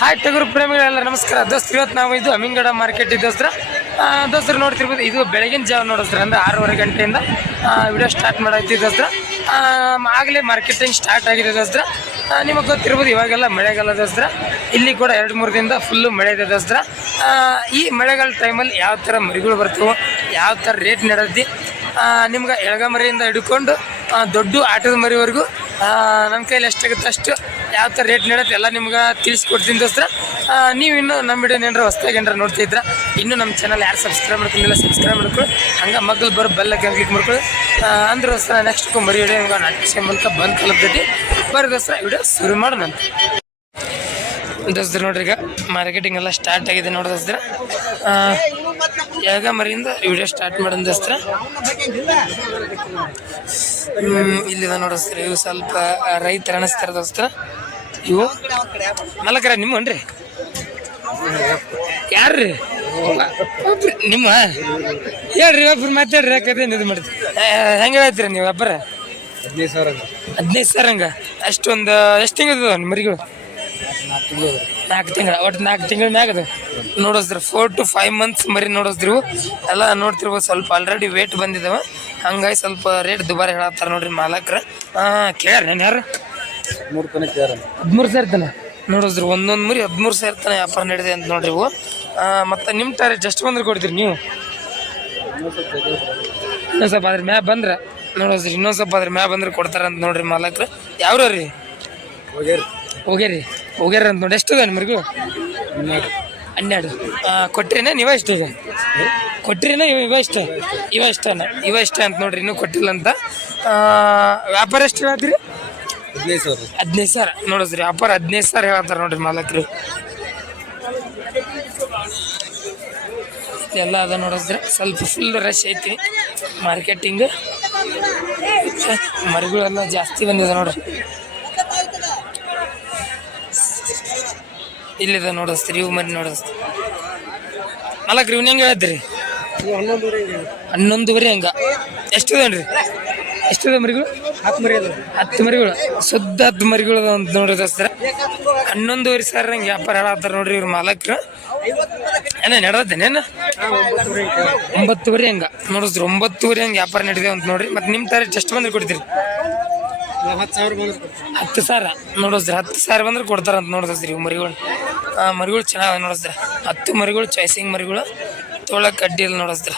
Hi ಟಗರು ಪ್ರೇಮಿಗಳೆಲ್ಲ ನಮಸ್ಕಾರ. ದೋಸ್ತ್ರ, ಇವತ್ತು ನಾವು ಇದು ಅಮಿಂಗಡ ಮಾರ್ಕೆಟ್ ದೋಸ್ತ್ರ. ನೋಡ್ತಿರ್ಬೋದು, ಇದು ಬೆಳಗಿನ ಜಾವ ನೋಡಿಸ್ತ್ರ ಅಂದರೆ ಆರೂವರೆ ಗಂಟೆಯಿಂದ ವಿಡಿಯೋ ಸ್ಟಾರ್ಟ್ ಮಾಡೈತಿ ದೋಸ್ತ್ರ. ಆಗಲೇ ಮಾರ್ಕೆಟಿಂಗ್ ಸ್ಟಾರ್ಟ್ ಆಗಿದೆ ದೋಸ್ತ್ರ. ನಿಮಗೆ ಗೊತ್ತಿರ್ಬೋದು, ಇವಾಗೆಲ್ಲ ಮಳೆಗಾಲ ದೋಸ್ತ್ರ. ಇಲ್ಲಿ ಕೂಡ ಎರಡು ಮೂರು ದಿನದ ಫುಲ್ಲು ಮಳೆ ಇದೆ ದೋಸ್ತ್ರ. ಈ ಮಳೆಗಾಲ ಟೈಮಲ್ಲಿ ಯಾವ ಥರ ಮರಿಗಳು ಬರ್ತವೆ, ಯಾವ ಥರ ರೇಟ್ ನಡೆದಿ ನಿಮ್ಗೆ ಎಳಗಮರಿಯಿಂದ ಹಿಡ್ಕೊಂಡು ದೊಡ್ಡ ಆಟದ ಮರಿವರೆಗೂ ನಮ್ಮ ಕೈಲಿ ಎಷ್ಟಾಗುತ್ತೆ ಅಷ್ಟು ಯಾವ ಥರ ರೇಟ್ ನೀಡುತ್ತೆ ಎಲ್ಲ ನಿಮ್ಗೆ ತಿಳಿಸ್ಕೊಡ್ತೀನಿ ದೋಸ್ತ್ರ. ನೀವು ಇನ್ನೂ ನಮ್ಮ ವಿಡಿಯೋ ಏನಾರ ಹೊಸ್ದಾಗಿ ಏನಾರ ಇದ್ರೆ, ಇನ್ನೂ ನಮ್ಮ ಚಾನಲ್ ಯಾರು ಸಬ್ಸ್ಕ್ರೈಬ್ ಮಾಡ್ಕೊಂಡಿಲ್ಲ ಸಬ್ಸ್ಕ್ರೈಬ್ ಮಾಡ್ಕೊಳ್ಳಿ. ಹಂಗೆ ಮಗ್ಳು ಬರೋ ಬೆಲ್ಲ ಕ್ಲಿಕ್ ಮಾಡ್ಕೊಳ್ಳಿ. ಅಂದ್ರೆ ದೋಸ್ತ್ರ ನೆಕ್ಸ್ಟ್ ಮರಿ ಹಿಡಿಯೋ ನಾಟಕ ಮೂಲಕ ಬಂದು ತಲುಪ್ತೈತಿ ಬರ್ರಿ ದೋಸ್ತ್ರ ವಿಡಿಯೋ ಶುರು ಮಾಡೋಣ ದೋಸ್ತ್ರ ನೋಡ್ರಿ ಈಗ ಮಾರ್ಕೆಟಿಂಗ್ ಎಲ್ಲ ಸ್ಟಾರ್ಟ್ ಆಗಿದೆ ನೋಡಿ ದೋಸ್ತ್ರ. ಯಾವಾಗ ಯಾಗ ಮರಿಯಿಂದ ವಿಡಿಯೋ ಸ್ಟಾರ್ಟ್ ಮಾಡೋಣ ದೋಸ್ತ್ರ? ಇಲ್ಲಿದೆ ನೋಡಿಸ್ತಾರೆ ಇವು ಸ್ವಲ್ಪ ರೈತರು ಅನಿಸ್ತಾರೆ ದೋಸ್ತರ. ಇವು ಮಲಕರ ನಿಮ್ಮನ್ರಿ ಯಾರ್ರಿ? ಒಬ್ರು ನಿಮ್ಮ? ಹೇಳ್ರಿ ಒಬ್ರು ಮಾತಾಡ್ರಿ ಯಾಕಂದ್ರೆ ಇದು ಮಾಡಿದ್ರಿ ಹೆಂಗೆ ಹೇಳ್ತೀರಾ ನೀವು ಒಬ್ಬರ? ಹದಿನೈದು ಸಾವಿರ. ಹದಿನೈದು ಸಾವಿರ ಹಂಗ? ಅಷ್ಟೊಂದು ಎಷ್ಟು ತಿಂಗಳು ಮರಿಗಳು ನಾಲ್ಕು ತಿಂಗಳ ಒಟ್ಟು ನಾಲ್ಕು ತಿಂಗಳ ಮ್ಯಾಗ ಅದು. ನೋಡಿಸ್ರಿ ಫೋರ್ ಟು ಫೈವ್ ಮಂತ್ಸ್ ಮರಿ ನೋಡಿಸ್ರಿ ಎಲ್ಲ ನೋಡ್ತಿರ್ಬೋದು ಸ್ವಲ್ಪ ಆಲ್ರೆಡಿ ವೇಟ್ ಬಂದಿದ್ದಾವೆ ಹಂಗಾಗಿ ಸ್ವಲ್ಪ ರೇಟ್ ದುಬಾರಿ ಹೇಳತ್ತಾರ ನೋಡ್ರಿ ಮಾಲಕ್ರ. ಹಾಂ ಕೇಳ್ಯಾರ ನಾನು ಯಾರು? ಮೂರು ತನಕ ಹದಿಮೂರು ಸಾವಿರ ತನ ನೋಡಿಸ್ರಿ ಒಂದೊಂದು ಮರಿ ಹದಿಮೂರು ಸಾವಿರ ತನ ವ್ಯಾಪಾರ ನಡೆದಿದೆ ಅಂತ ನೋಡ್ರಿ ಇವು. ಮತ್ತು ನಿಮ್ಮ ಟಾರೆಟ್ ಜಸ್ಟ್ ಬಂದ್ರೆ ಕೊಡ್ತೀರಿ ನೀವು? ಇನ್ನೊಂದು ಸ್ವಲ್ಪ ಅದ್ರ ಮ್ಯಾಗ ಬಂದ್ರೆ ನೋಡಿಸ್ರಿ ಇನ್ನೊಂದು ಸ್ವಲ್ಪ ಅದ್ರ ಮ್ಯಾಪ್ ಬಂದ್ರೆ ಕೊಡ್ತಾರಂತ ನೋಡ್ರಿ ಮಾಲಕ್ರು. ಯಾವ್ರೀ ಹೋಗ್ಯಾರಿ ಹೋಗ್ಯಾರ ಅಂತ ನೋಡಿ ಎಷ್ಟು ಅದ ಮರಿಗಳು ಹನ್ನೆರಡು. ಹನ್ನೆರಡು ಕೊಟ್ರಿನ ನೀವ ಇಷ್ಟ ಇದೆ ಕೊಟ್ರಿನ ಇವ ಇಷ್ಟ ಇವ ಇಷ್ಟನ ಇವ ಇಷ್ಟ ಅಂತ ನೋಡ್ರಿ ಇನ್ನೂ ಕೊಟ್ಟಿಲ್ಲ ಅಂತ. ವ್ಯಾಪಾರ ಎಷ್ಟು ಹೇಳ್ತೀರಿ ಹದಿನೈದು ಸಾವಿರ. ಹದಿನೈದು ಸಾವಿರ. ನೋಡಿದ್ರಿ ವ್ಯಾಪಾರ ಹದಿನೈದು ಸಾವಿರ ಹೇಳ್ತಾರೆ ನೋಡ್ರಿ ಮಾಲಕರು. ಎಲ್ಲ ಅದ ನೋಡಿದ್ರೆ ಸ್ವಲ್ಪ ಫುಲ್ ರಶ್ ಐತಿ ಮಾರ್ಕೆಟಿಂಗ್ ಮರಿಗಳೆಲ್ಲ ಜಾಸ್ತಿ ಬಂದಿದೆ ನೋಡ್ರಿ. ಇಲ್ಲಿದೆ ನೋಡಿಸ್ತೀರಿ ಇವು ಮರಿ ನೋಡಿಸ್ತೀರಿ ಮಾಲಕ್ರಿ ಇವ್ನ ಹೆಂಗೆ ಹೇಳ್ತೀರಿ? ಹನ್ನೊಂದುವರೆ ಹಂಗ. ಎಷ್ಟು ಅದೇನ್ರಿ ಎಷ್ಟು ಮರಿಗಳು? ಹತ್ತು ಮರಿ ಹತ್ತು ಮರಿಗಳು. ಸುದ್ದ ಹತ್ತು ಮರಿಗಳು ಅಂತ ನೋಡ್ರಿ ದೋಸ್ತರ ಹನ್ನೊಂದುವರೆ ಸಾವಿರ ಹಂಗೆ ವ್ಯಾಪಾರ ಹೇಳತ್ತಾರ ನೋಡ್ರಿ ಇವ್ರ ಮಾಲಕ್ರು. ಏನ ನಡೆದೇನೇನ ಒಂಬತ್ತುವರೆ ಹಂಗ. ನೋಡಿಸ್ರಿ ಒಂಬತ್ತುವರೆ ಹಂಗೆ ವ್ಯಾಪಾರ ನಡೆದೇವೆ ಅಂತ ನೋಡ್ರಿ. ಮತ್ತೆ ನಿಮ್ಮ ತಾರೀಕು ಎಷ್ಟು ಬಂದ್ರೆ ಕೊಡ್ತೀರಿ? ಹತ್ತು ಸಾವಿರ ನೋಡಿಸ್ರಿ ಹತ್ತು ಸಾವಿರ. ಬಂದ್ರೆ ಕೊಡ್ತಾರಂತ ನೋಡಿದ್ರಿ ಇವು ಮರಿಗಳು ಮರಿಗಳು ಚೆನ್ನಾಗಿ ನೋಡಿಸ್ರಿ ಹತ್ತು ಮರಿಗಳು, ಚಾಯ್ಸಿಂಗ್ ಮರಿಗಳು ತೊಳಕ್ಕೆ ಅಡ್ಡಿ ಇಲ್ಲ ನೋಡಿಸ್ರಿ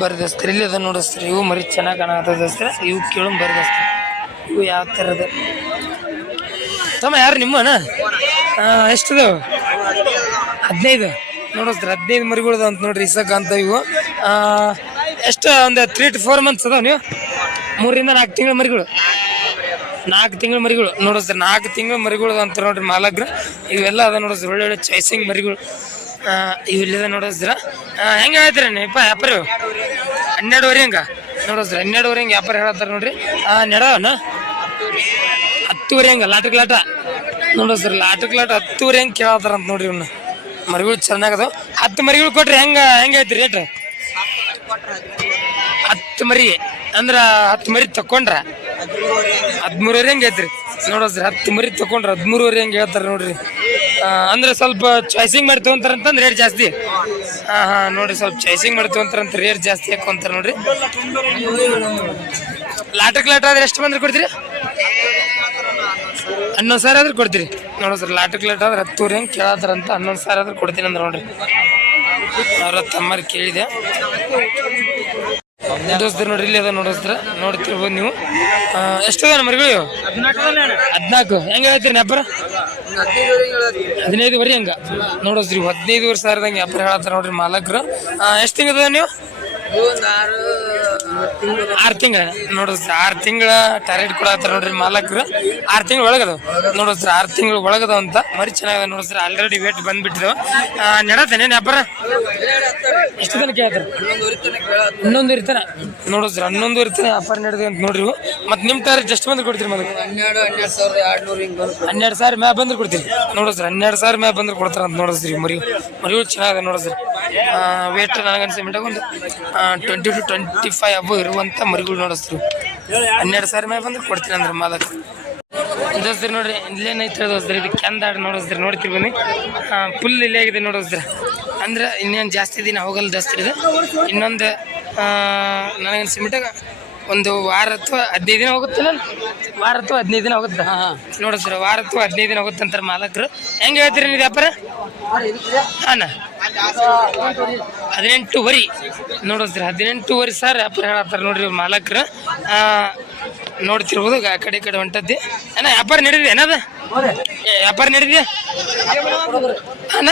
ಬರ್ದಸ್ತ್ರಿ, ಇಲ್ಲಿ ಅದನ್ನ ನೋಡಿಸ್ರಿ ಇವು ಮರಿ ಚೆನ್ನಾಗಿ ಕಾಣತ್ತದಸ್ತ್ರ ಇವು ಕೇಳು ಬರ್ದಸ್ತ್ರಿ. ಇವು ಯಾವ ಥರದ ತಮ್ಮ ಯಾರು ನಿಮ್ಮನ? ಎಷ್ಟು ಅದಾವ ಹದಿನೈದು. ನೋಡಿಸ್ತಾರೆ, ಹದಿನೈದು ಮರಿಗಳು ಅಂತ ನೋಡ್ರಿ ಇಸಕ್ ಅಂತ ಇವು. ಎಷ್ಟು ಒಂದು ತ್ರೀ ಟು ಫೋರ್ ಮಂತ್ಸ್ ಅದಾವ ನೀವು? ಮೂರಿಂದ ನಾಲ್ಕು ತಿಂಗಳ ಮರಿಗಳು. ನಾಲ್ಕು ತಿಂಗಳ ಮರಿಗಳು. ನೋಡಿಸ್ರಿ ನಾಲ್ಕು ತಿಂಗಳ ಮರಿಗಳು ಅಂತ ನೋಡ್ರಿ ಮಾಲಗ್ರ ಇವೆಲ್ಲ ಅದ ನೋಡಿಸ್ರಿ ಒಳ್ಳೆ ಒಳ್ಳೆ ಚಾಯ್ಸಿಂಗ್ ಮರಿಗಳು. ಇವೆಲ್ಲಿದೆ ನೋಡಿಸ್ರ ಹೆಂಗೆ ಹೇಳ್ತೀರ ನೀಪ್ಪ ವ್ಯಾಪಾರ? ಹನ್ನೆರಡುವರೆ ಹಂಗ? ನೋಡಿಸ್ರಿ ಹನ್ನೆರಡುವರೆ ಹಂಗೆ ವ್ಯಾಪಾರ ಹೇಳತ್ತಾರ ನೋಡ್ರಿ. ನೆಡವನ ಹತ್ತುವರೆ ಹಂಗ? ಲಾಟಕ್ ಲಾಟ? ನೋಡಿಸ್ರಿ ಲಾಟಕ್ ಲಾಟ ಹತ್ತುವರೆ ಹಂಗೆ ಕೇಳತ್ತಾರ ಅಂತ ನೋಡ್ರಿ ಇವ್ನ. ಮರಿಗಳು ಚೆನ್ನಾಗದಾವ. ಹತ್ತು ಮರಿಗಳು ಕೊಟ್ರಿ ಹೆಂಗ, ಹೆಂಗೆ ಐತಿ ರೇಟ್? ಹತ್ತು ಮರಿ. ಅಂದ್ರ ಹತ್ತು ಮರಿ ತಕೊಂಡ್ರ? ಹದಿಮೂರುವರೆ ಹೆಂಗೆ ಐತ್ರಿ. ನೋಡೋದ್ರಿ ಹತ್ತು ಮರಿ ತಗೊಂಡ್ರೆ ಹದಿಮೂರುವರೆ ಹೆಂಗೆ ಹೇಳ್ತಾರೆ ನೋಡ್ರಿ. ಅಂದ್ರೆ ಸ್ವಲ್ಪ ಚಾಯ್ಸಿಂಗ್ ಮಾಡಿ ತೊಗೊಂತಾರಂತಂದ್ರೆ ರೇಟ್ ಜಾಸ್ತಿ. ಹಾಂ ಹಾಂ, ನೋಡ್ರಿ ಸ್ವಲ್ಪ ಚಾಯ್ಸಿಂಗ್ ಮಾಡಿ ತೊಗೊಂತಾರಂತ ರೇಟ್ ಜಾಸ್ತಿ ಹಾಕೊಂತಾರೆ ನೋಡ್ರಿ. ಲಾಟಕ್ ಲಾಟ ಆದ್ರೆ ಎಷ್ಟು ಬಂದ್ರೆ ಕೊಡ್ತೀರಿ? ಹನ್ನೊಂದು ಸಾವಿರ ಆದ್ರೆ ಕೊಡ್ತೀರಿ. ನೋಡೋ ಸರ್ ಲಾಟಕ್ ಲಾಟ ಆದ್ರೆ ಹತ್ತೂರು ಹೆಂಗೆ ಕೇಳತ್ತಾರಂತ ಹನ್ನೊಂದು ಸಾವಿರ ಆದ್ರೆ ಕೊಡ್ತೀನಿ ಅಂದ್ರೆ ನೋಡ್ರಿ. ಅವ್ರ ತಮ್ಮರು ಕೇಳಿದೆ. ದೋಸ್ತರು ನೋಡ್ರಿ, ಇಲ್ಲಿ ಅದ ನೋಡಿಸ್ತಾರ ನೋಡ್ತಿರ್ಬೋದು ನೀವು. ಎಷ್ಟು ಅದ ಮರಿಗಳು ಹದಿನಾಲ್ಕು. ಹೆಂಗೆ ಹೇಳ್ತೀರಿ ವ್ಯಾಪಾರ ಹದಿನೈದುವರೆ ಹಂಗ. ನೋಡಿಸ್ರಿ ಹದಿನೈದುವರೆ ಸಾವಿರದಂಗೆ ವ್ಯಾಪಾರ ಹೇಳತ್ತಾರ ನೋಡ್ರಿ ಮಾಲಕರು. ಎಷ್ಟು ತಿಂಗದ ನೀವು? ಆರು ತಿಂಗಳ. ನೋಡಿಸ್ರಿ ಆರು ತಿಂಗಳ ಟಾರ್ಗೆಟ್ ಕೊಡತ್ತಾರ ನೋಡ್ರಿ ಮಾಲಕರು. ಆರು ತಿಂಗಳ ಒಳಗದ ನೋಡಿಸ್ರಿ ಆರು ತಿಂಗಳ ಒಳಗದ ಅಂತ. ಮರಿ ಚೆನ್ನಾಗದ ನೋಡಿಸ್ರಿ ಆಲ್ರೆಡಿ ವೇಟ್ ಬಂದ್ಬಿಟ್ಟಿದಾವ. ನೆಡತ್ತೇನೆ ವ್ಯಾಪಾರ ಎಷ್ಟು ತನಕ ಹೇಳ್ತಾರ? ಹನ್ನೊಂದು ಇರ್ತಾನೆ ನೋಡಿಸ್ರಿ ಹನ್ನೊಂದು ಇರ್ತಾನೆ ಆಫರ್ ನಡೆದಿದೆ ಅಂತ ನೋಡ್ರಿ ಮತ್ತೆ ನಿಮ್ಮ ಟಾರ್ಗೆಟ್ ಜಸ್ಟ್ ಬಂದು ಕೊಡ್ತೀರಿ ಮನೆ ಹನ್ನೆರಡು ಹನ್ನೆರಡು ಸಾವಿರದ ಎರಡ್ನೂರು ಹಿಂಗೆ ಹನ್ನೆರಡು ಸಾವಿರ ಮ್ಯಾ ಬಂದ್ರೆ ಕೊಡ್ತೀರಿ. ನೋಡಿಸ್ರಿ ಹನ್ನೆರಡು ಸಾವಿರ ಮ್ಯಾ ಬಂದ್ರೆ ಕೊಡ್ತಾರ ಅಂತ ನೋಡಿಸ್ರಿ ಮರಿ ಮರಿಗಳು ಚೆನ್ನಾಗಿದೆ ನೋಡಿಸ್ರಿ ವೇಟ್ ನನಗನ್ಸಿ ಮಟ್ಟಾಗ ಒಂದು twenty two twenty five above ಇರುವಂಥ ಮರಿಗಳು ನೋಡಿಸ್ರಿ ಹನ್ನೆರಡು ಸಾವಿರ ಮ್ಯಾಗ ಬಂದ್ರೆ ಕೊಡ್ತೀನಿ ಅಂದ್ರೆ ಮಾಲಕ್. ದೋಸ್ತ್ರಿ ನೋಡ್ರಿ ಇಲ್ಲೇನೈತೆ ದೋಸ್ತ್ರಿ ಇದು ಕೆಂದಾಡ್ ನೋಡಿಸ್ರಿ ನೋಡ್ತೀವಿ ಬನ್ನಿ. ಫುಲ್ ಇಲ್ಲೇ ಆಗಿದೆ ನೋಡಿಸ್ರಿ ಅಂದ್ರೆ ಇನ್ನೇನು ಜಾಸ್ತಿ ದಿನ ಹೋಗಲ್ಲ ದೋಸ್ತ್ರಿ ಇದು. ಇನ್ನೊಂದು ನನಗೆ ಸಿಮಿಟಾಗ ಒಂದು ವಾರ ಅಥವಾ ಹದಿನೈದು ದಿನ ಹೋಗುತ್ತಲ್ಲ ವಾರ ಅಥವಾ ಹದಿನೈದು ದಿನ ಹೋಗುತ್ತೆ. ಹಾಂ ನೋಡ ಸರ್ ವಾರ ಅಥವಾ ಹದಿನೈದು ದಿನ ಹೋಗುತ್ತೆ ಅಂತಾರೆ ಮಾಲಕರು. ಹೆಂಗೆ ಹೇಳ್ತೀರಿ ನೀವು ವ್ಯಾಪಾರ? ಹಾಂ ಹದಿನೆಂಟುವರೆ ವರಿ. ಹದಿನೆಂಟುವರೆ ಸರ್ ವ್ಯಾಪಾರ ಹೇಳತ್ತಾರೆ ನೋಡ್ರಿ ಮಾಲಕರು. ನೋಡ್ತಿರ್ಬೋದು ಆ ಕಡೆ ಕಡೆ ಹೊಂಟದ್ದಿ. ಅಣ್ಣ ವ್ಯಾಪಾರ ನಡೀದಿದೆ ಏನದ ವ್ಯಾಪಾರ ನಡೀದಿದೆ ಅಣ್ಣ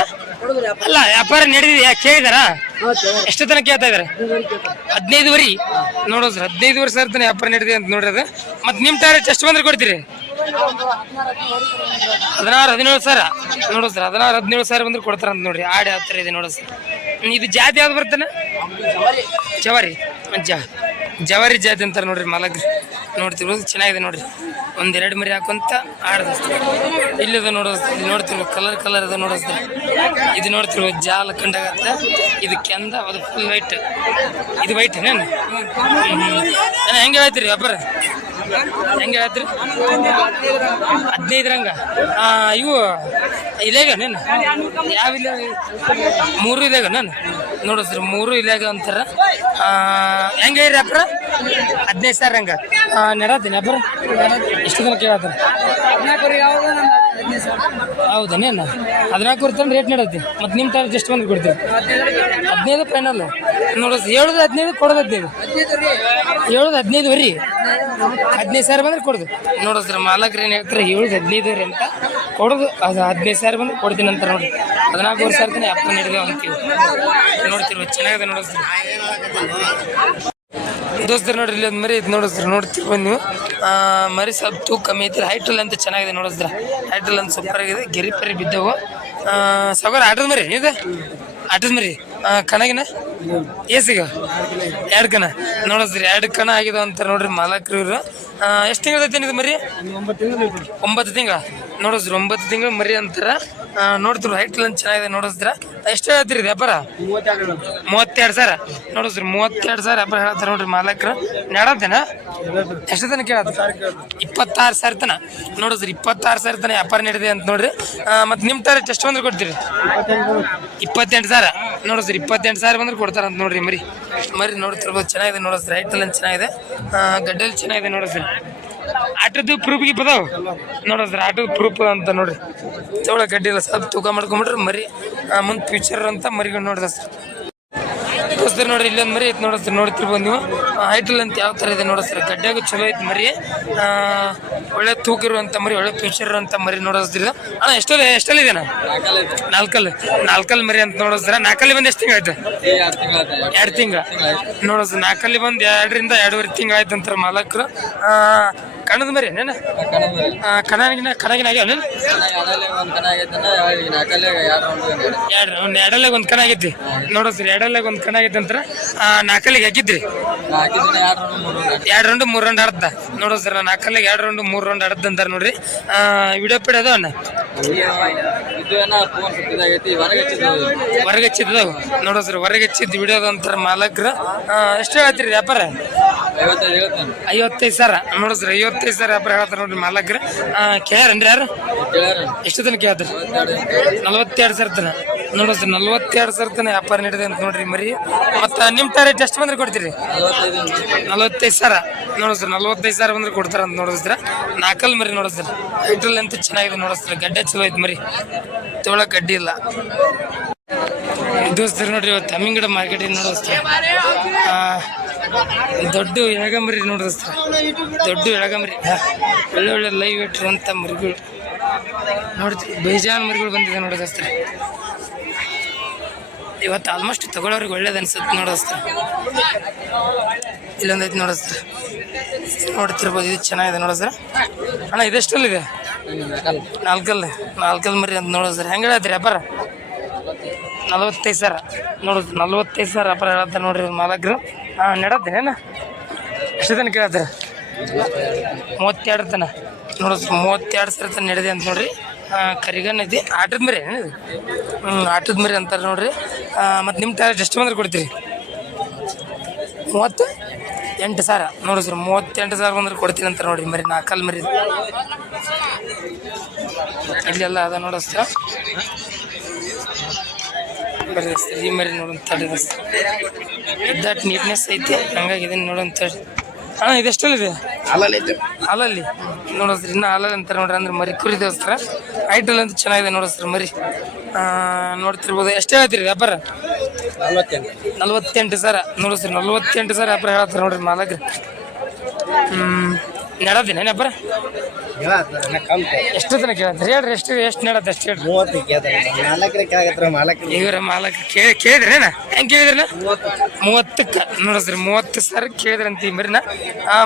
ಅಲ್ಲ ವ್ಯಾಪಾರ ನಡೆದಿದೆ. ಕೇಳಿದಾರ? ಎಷ್ಟು ತನಕ ಕೇಳ್ತಾ ಇದಾರೆ? ಹದಿನೈದುವರೆ ಹದಿನೈದು ಹದಿನೈದುವರೆ ಸರ್ ತನಕ ವ್ಯಾಪಾರ ನಡೆದಿದೆ ಅಂತ ನೋಡ್ರಿ ಅದು. ಮತ್ತೆ ನಿಮ್ಮ ಟಾರ್ಗೆಟ್ ಎಷ್ಟು ಬಂದ್ರೆ ಕೊಡ್ತೀರಿ? ಹದಿನಾರು ಹದಿನೇಳು ಸಾವಿರ. ನೋಡು ಸರ್ ಹದಿನಾರು ಹದಿನೇಳು ಸಾವಿರ ಬಂದ್ರೆ ಕೊಡ್ತಾರ ಅಂತ ನೋಡ್ರಿ. ಆಡಿ ಯಾವ ಥರ ಇದೆ ನೋಡು ಸರ್. ಇದು ಜಾತಿ ಯಾವ್ದು ಬರ್ತಾನೆ? ಜವಾರಿ. ಜ ಜವಾರಿ ಜಾತಿ ಅಂತಾರೆ ನೋಡ್ರಿ, ಮಲಗ್ ನೋಡ್ತಿರ್ಬೋದು ಚೆನ್ನಾಗಿದೆ ನೋಡ್ರಿ. ಎರಡು ಮರಿ ಹಾಕೊಂತ ಆಡ್ದಸ್ತಾರೆ ಇಲ್ಲದ ನೋಡೋದು ನೋಡ್ತಿರ್ಬೋದು ಕಲರ್ ಕಲರ್ ಅದ ನೋಡಿಸ್ತಾರೆ ಇದು ನೋಡ್ತಿರ್ಬೋದು ಜಾಲ ಕಂಡಾಗತ್ತ. ಇದು ಕೆಂದ, ಅದು ಫುಲ್ ವೈಟ್ ಇದು ವೈಟ್ ಏನು ಹೆಂಗೆ ಹೇಳ್ತೀರಿ, ಅಬ್ಬರ? ಹೆಂಗೆ ಹೇಳ್ತೀರಿ? ಹದಿನೈದರಂಗ ಇವು ಇಲ್ಲೇಗ ನೀನು ಯಾವ ಇಲ್ಲ ಮೂರು ಇಲ್ಲೇಗ ನಾನು ನೋಡಿಸ್ರಿ ಮೂರು ಇಲ್ಲೇಗ ಅಂತಾರ. ಹೆಂಗೆ ಹೇಳಿ ಅಪ್ರ? ಹದಿನೈದು ಸಾವಿರ ಹಂಗ. ನಡತ್ತೀನಿ ಅಪ್ರ. ಎಷ್ಟು ದಿನ ಕೇಳತ್ತಾರೆ ಹೌದನೇನು ಹದಿನಾಲ್ಕು ಕೊಡ್ತಾನೆ ರೇಟ್ ನಡತ್ತಿ ಮತ್ತು ನಿಮ್ಮ ತರ ಜಸ್ಟ್ ಬಂದು ಕೊಡ್ತೀವಿ. ಹದಿನೈದು ಫೈನಲ್ ನೋಡ ಹೇಳೋದು ಹದಿನೈದು, ಕೊಡೋದು ಹದಿನೈದು. ಹೇಳೋದು ಹದಿನೈದು ವರಿ ಹದಿನೈದು ಸಾವಿರ ಬಂದ್ರೆ ಕೊಡೋದು. ನೋಡಿದ್ರೆ ಮಾಲಕ್ರು ಏನು ಹೇಳ್ತಾರೆ ಹೇಳೋದು ಹದಿನೈದು ರೀ ಅಂತ. ಕೊಡೋದು, ಅದು ಹದಿನೈದು ಸಾವಿರ ಬಂದ್ರೆ ಕೊಡ್ತೀನಿ ಅಂತ ನೋಡಿ. ಹದಿನಾಲ್ಕು ವರ್ಷ ಇರ್ತಾನೆ ಅಪ್ಪ ನಡೆದೇವು ಅಂತೀವಿ. ನೋಡ್ತಿರ್ಬೋದು ಚೆನ್ನಾಗಿದೆ ನೋಡಿಸ್ರಿ ದೋಸ್ತರು ನೋಡ್ರಿ, ಇಲ್ಲಿ ಒಂದು ಮರಿ ಇದು ನೋಡಿದ್ರೆ ನೋಡ್ತೀವಿ ಬಂದು ನೀವು ಮರಿ ಸ್ವಲ್ಪ ತೂಕ ಕಮ್ಮಿ ಐತಿ ಹೈಟ್ರಲ್ ಅಂತ ಚೆನ್ನಾಗಿದೆ ನೋಡಿದ್ರೆ ಹೈಟ್ರಲ್ ಅಂತ ಸೂಪರ್ ಆಗಿದೆ, ಗೆರಿ ಪರಿ ಬಿದ್ದವು. ಸಾಗರ, ಆಟದ ಮರಿ, ಇದು? ಆಟದ ಮರಿ ಕಣಗಿನ? ಏಸಿಗ ಎರಡು ಕಣ. ನೋಡಿದ್ರಿ ಎರಡು ಕಣ ಆಗಿದೆ ಅಂತ ನೋಡ್ರಿ ಮಾಲಕ್ರು ಇವರು. ಎಷ್ಟು ತಿಂಗಳು ಐತೆ ಇದು ಮರಿ? ಒಂಬತ್ತು ತಿಂಗಳ ನೋಡಿಸ್ರಿ ಒಂಬತ್ತು ತಿಂಗಳು ಮರಿ ಅಂತಾರ. ನೋಡಿದ್ರು ಹೈಟ್ ಲಂಚ್ ಚೆನ್ನಾಗಿದೆ ನೋಡಿಸ್ರ ಎಷ್ಟು ಹೇಳ್ತೀರಿ ವ್ಯಾಪಾರ? ಮೂವತ್ತೆರಡು ಸಾವಿರ. ನೋಡಿಸ್ರಿ ಮೂವತ್ತೆರಡು ಸಾವಿರ ವ್ಯಾಪಾರ ಹೇಳ್ತಾರೆ ನೋಡ್ರಿ ಮಾಲಕ್ರು. ನಡತ್ತೇನ ಎಷ್ಟು ತನಕ ಕೇಳ ಇಪ್ಪತ್ತಾರು ಸಾವಿರ ತನ. ನೋಡಿಸ್ರಿ ಇಪ್ಪತ್ತಾರು ಸಾವಿರ ತನ ವ್ಯಾಪಾರ ನಡೆದಿದೆ ಅಂತ ನೋಡ್ರಿ. ಮತ್ತೆ ನಿಮ್ಮ ಟಾರ್ಗೆಟ್ ಎಷ್ಟು ಬಂದ್ರೆ ಕೊಡ್ತೀರಿ? ಇಪ್ಪತ್ತೆಂಟು ಸಾವಿರ. ನೋಡಿಸ್ರಿ ಇಪ್ಪತ್ತೆಂಟು ಸಾವಿರ ಬಂದ್ರೆ ಕೊಡ್ತಾರ ಅಂತ ನೋಡ್ರಿ, ಮರಿ. ಮರಿ ನೋಡ್ತಿರ್ಬೋದು ಚೆನ್ನಾಗಿದೆ ನೋಡಿಸ್ರಿ ರೈಟ್ ಅಲ್ಲಿ ಚೆನ್ನಾಗಿದೆ. ಗಡ್ಡಲ್ಲಿ ಚೆನ್ನಾಗಿದೆ ನೋಡಿಸ್ರಿ ಆಟದ್ದು ಪ್ರೂಫ್ ಗಿಪ್ ಅದಾವ ಸರ್ ಆಟದ ಪ್ರೂಫ್ ಅಂತ ನೋಡ್ರಿ. ಚೌಳ ಗಡ್ಡಿ ಎಲ್ಲ ಸ್ವಲ್ಪ ತೂಕ ಮಾಡ್ಕೊಂಬಿಟ್ರೆ ಮರಿ ಮುಂದೆ ಫ್ಯೂಚರ್ ಅಂತ ಮರಿಗಳು ನೋಡಿದ ದೋಸ್ತರು ನೋಡ್ರಿ, ಇಲ್ಲೊಂದು ಮರಿ ಐತೆ ನೋಡಿಸ್ತೀರಿ ನೋಡ್ತಿರ್ಬೋದು ನೀವು. ಐಟಲ್ ಅಂತ ಯಾವ ಥರ ಇದೆ ನೋಡಿಸ್ತೀರಿ ಗಡ್ಡೆಗೂ ಚಲೋ ಐತೆ ಮರಿ. ಒಳ್ಳೆ ತೂಕ ಇರುವಂಥ ಮರಿ, ಒಳ್ಳೆ ಫ್ಯೂಚರ್ ಇರುವಂಥ ಮರಿ ನೋಡಿಸ್ತೀರಿ ಅಣ್ಣ ಎಷ್ಟಲ್ಲಿ ಎಷ್ಟಲ್ಲಿ ನಾ ನಾಲ್ಕಲ್ಲಿ ನಾಲ್ಕಲ್ಲಿ ಮರಿ ಅಂತ ನೋಡಿಸ್ತೀರ ನಾಲ್ಕಲ್ಲಿ ಬಂದು ಎಷ್ಟು ತಿಂಗಳಾಯ್ತು ಎರಡು ತಿಂಗಳ. ನೋಡಿಸ್ ನಾಲ್ಕಲ್ಲಿ ಬಂದು ಎರಡರಿಂದ ಎರಡೂವರೆ ತಿಂಗಳು ಆಯ್ತು ಅಂತಾರೆ ಮಾಲಕರು. ಕಣದ ಮರಿ ನೇನ ಕಣಗಿನ ಕಣಗಿನ ಆಗ್ಯಾವ ಎರಡು ಒಂದು ಎರಡಲ್ಲಾಗ ಒಂದು ಕಣ ಆಗೈತಿ ನೋಡಿಸ್ರಿ ಎರಡಲ್ಲಾಗ ಒಂದು ಕಣ ಆಗೈತಿ ಅಂತಾರೆ ನಾಲ್ಕಲ್ಲಿಗೆ ಹಾಕಿದ್ರಿ ಎರಡು ರೌಂಡ್, ಮೂರು ರೌಂಡ್ ಆಡ್ದ. ಸರ್ ನಾಲ್ಕಲ್ಲಿಗೆ ಎರಡು ರೌಂಡ್, ಮೂರು ರೌಂಡ್ ಆಡ್ದ ಅಂತಾರೆ ನೋಡ್ರಿ. ವಿಡಿಯೋ ಪಿಡ್ ಅದಾವಣ್ಣ ಹೊರಗೆ ಹಚ್ಚಿದ್ದವು. ಸರ್, ಹೊರಗೆ ಹಚ್ಚಿದ್ದು ವಿಡಿಯೋ ಅಂತಾರೆ ಮಾಲಕ್ರು. ಎಷ್ಟು ಹೇಳ್ತೀರಿ ವ್ಯಾಪಾರ? ಐವತ್ತೈದು ಸಾವಿರ. ನೋಡಿಸ್ರಿ ಐವತ್ತೈದು ಸಾವಿರ ವ್ಯಾಪಾರ ಹೇಳ್ತಾರೆ ನೋಡ್ರಿ ಮಾಲಕರು. ಕೇಳ್ಯಾರನ್ರಿ ಯಾರು? ಎಷ್ಟು ತನಕ ಕೇಳ್ತಾರೆ ನಲ್ವತ್ತೆರಡು. ಸಾವಿರ ತನ ನೋಡಿಸ್ರಿ ನಲ್ವತ್ತೆರಡು ಸಾವಿರ ತನ ವ್ಯಾಪಾರ ನಡೆದಿದೆ ಅಂತ ನೋಡ್ರಿ ಮರಿ. ಮತ್ತು ನಿಮ್ಮ ತರ ಎಷ್ಟು ಬಂದ್ರೆ ಕೊಡ್ತೀರಿ? ನಲ್ವತ್ತೈದು ಸಾವಿರ. ನೋಡಿಸ್ರಿ ನಲ್ವತ್ತೈದು ಸಾವಿರ ಬಂದ್ರೆ ಕೊಡ್ತಾರೆ ಅಂತ ನೋಡಿಸ್ರ ನಾಲ್ಕಲ್ ಮರಿ ನೋಡಿಸ್ರಿ ಹೈಟ್ರಲ್ಲಿ ಎಂತ ಚೆನ್ನಾಗಿದೆ ನೋಡಿಸ್ರಿ ಗಡ್ಡೆ ಚಲೋ ಐತೆ ಮರಿ. ತೊಳಕ್ ಗಡ್ಡಿ ಇಲ್ಲ. ದೋಸ್ತರು ನೋಡ್ರಿ ಇವತ್ತು ತಮ್ಮಿಂಗಡ ಮಾರ್ಕೆಟಿಗೆ ನೋಡಿಸ್ತಾರೆ ದೊಡ್ಡ ಎಳಗಂಬರಿ ಸರ್. ದೊಡ್ಡ ಎಳಗಂಬರಿ. ಒಳ್ಳೆ ಒಳ್ಳೆ ಲೈವ್ ಇಟ್ಟಿರುವಂಥ ಮರಿಗಳು. ನೋಡ್ತೀವಿ ಬೇಜಾನ್ ಮರಿಗಳು ಬಂದಿದೆ ನೋಡೋದಸ್ತಾರೆ ಇವತ್ತು ಆಲ್ಮೋಸ್ಟ್ ತಗೊಳ್ಳೋರಿಗೆ ಒಳ್ಳೇದು ಅನ್ಸುತ್ತೆ ನೋಡಿಸ್ತಾರೆ ಇಲ್ಲೊಂದೈತಿ ಸರ್. ನೋಡ್ತಿರ್ಬೋದು, ಇದು ಚೆನ್ನಾಗಿದೆ ನೋಡಿಸ್ರೆ ಅಣ್ಣ ಇದೆಷ್ಟಲ್ಲಿದೆ ನಾಲ್ಕಲ್ಲಿ. ನಾಲ್ಕಲ್ಲಿ ಮರಿ ಅಂತ ನೋಡಿಸ್ರೆ ಹೆಂಗೆ ಹೇಳಿದ್ರಿ ವ್ಯಾಪಾರ? ನಲವತ್ತೈದು ಸಾವಿರ ನೋಡಿದ್ರು ನಲ್ವತ್ತೈದು ಸಾವಿರ ಅಪರ ಹೇಳತ್ತ ನೋಡ್ರಿ ಮಾಲಕರು. ಹಾಂ ನಡತ್ತೇನೇನ ಎಷ್ಟು ತನಕ ಕೇಳತ್ತೆ ಮೂವತ್ತೆರಡು ತನ. ನೋಡ, ಮೂವತ್ತೆರಡು ಸಾವಿರ ತನ ನಡೆದೆ ಅಂತ ನೋಡ್ರಿ. ಕರಿಗನ್ ಐತಿ. ಆಟದ ಮರಿ ಹ್ಞೂ ಆಟದ ಮರಿ ಅಂತಾರೆ ನೋಡ್ರಿ. ಮತ್ತು ನಿಮ್ಮ ಟಾರ್ಗೆಟ್ ಎಷ್ಟು ಬಂದ್ರೆ ಕೊಡ್ತೀರಿ. ಮೂವತ್ತು? ಎಂಟು ಸಾವಿರ ನೋಡಿ ಸರ್, ಮೂವತ್ತೆಂಟು ಸಾವಿರ ಬಂದ್ರೆ ಕೊಡ್ತೀನಿ ಅಂತ ನೋಡಿರಿ ಮರಿ ನಾಲ್ಕಲ್ ಮರಿ. ಇಲ್ಲಿ ಎಲ್ಲ ಅದ ನೋಡಿಸ್ತೀರ ಬರ್ರಿ ಸರಿ ಈ ಮರಿ ನೋಡೋಣ ತಡಿ ಇದ್ದಟ್ ನೀಟ್ನೆಸ್ ಐತಿ ಹಂಗಾಗಿ ಇದನ್ನ ನೋಡೋಣ ತಡಿ. ಹಾಂ ಇದೆಷ್ಟಲ್ಲ ಇದೆ? ಹಾಲಲ್ಲಿ ನೋಡೋಸ್ರಿ ಇನ್ನೂ ಹಾಲಲ್ಲಿ ಅಂತಾರೆ ನೋಡ್ರಿ ಅಂದ್ರೆ ಮರಿ ಕುರಿ ದೋಸ್ತರ. ಐಟಲ್ ಅಂತ ಚೆನ್ನಾಗಿದೆ ನೋಡಿಸ್ರಿ ಮರಿ. ನೋಡ್ತಿರ್ಬೋದು. ಎಷ್ಟೇ ಹೇಳ್ತೀರಿ ವ್ಯಾಪಾರ? ನಲ್ವತ್ತೆಂಟು. ಸರ್. ನಲ್ವತ್ತೆಂಟು ಸರ್ ವ್ಯಾಪಾರ ಹೇಳ್ತಾರೆ ನೋಡ್ರಿ ಮಾಲಕ್ರಿ. ಹ್ಞೂ ನೆಡದಿನ? ಏನಪ್ಪರ ಎಷ್ಟು ದಿನ ಕೇಳ್ತಾರೆ ಹೇಳ್ರಿ ಎಷ್ಟು ಎಷ್ಟು ನಡತ್ತೆ ಎಷ್ಟು ಹೇಳ್ರಿ. ಮೂವತ್ತು ಕೇಳ್ತಾರೆ. ಮಾಲಕರು ಇವರ ಮಾಲಕ್ ಕೇಳಿ ಕೇಳಿದ್ರೇನ? ಹೆಂಗೆ ಕೇಳಿದ್ರನ? ಮೂವತ್ತಕ್ಕೆ. ನೋಡಿಸ್ರಿ ಮೂವತ್ತು ಸಾವಿರ ಕೇಳಿದ್ರಿ ಅಂತ ಮರಿನ.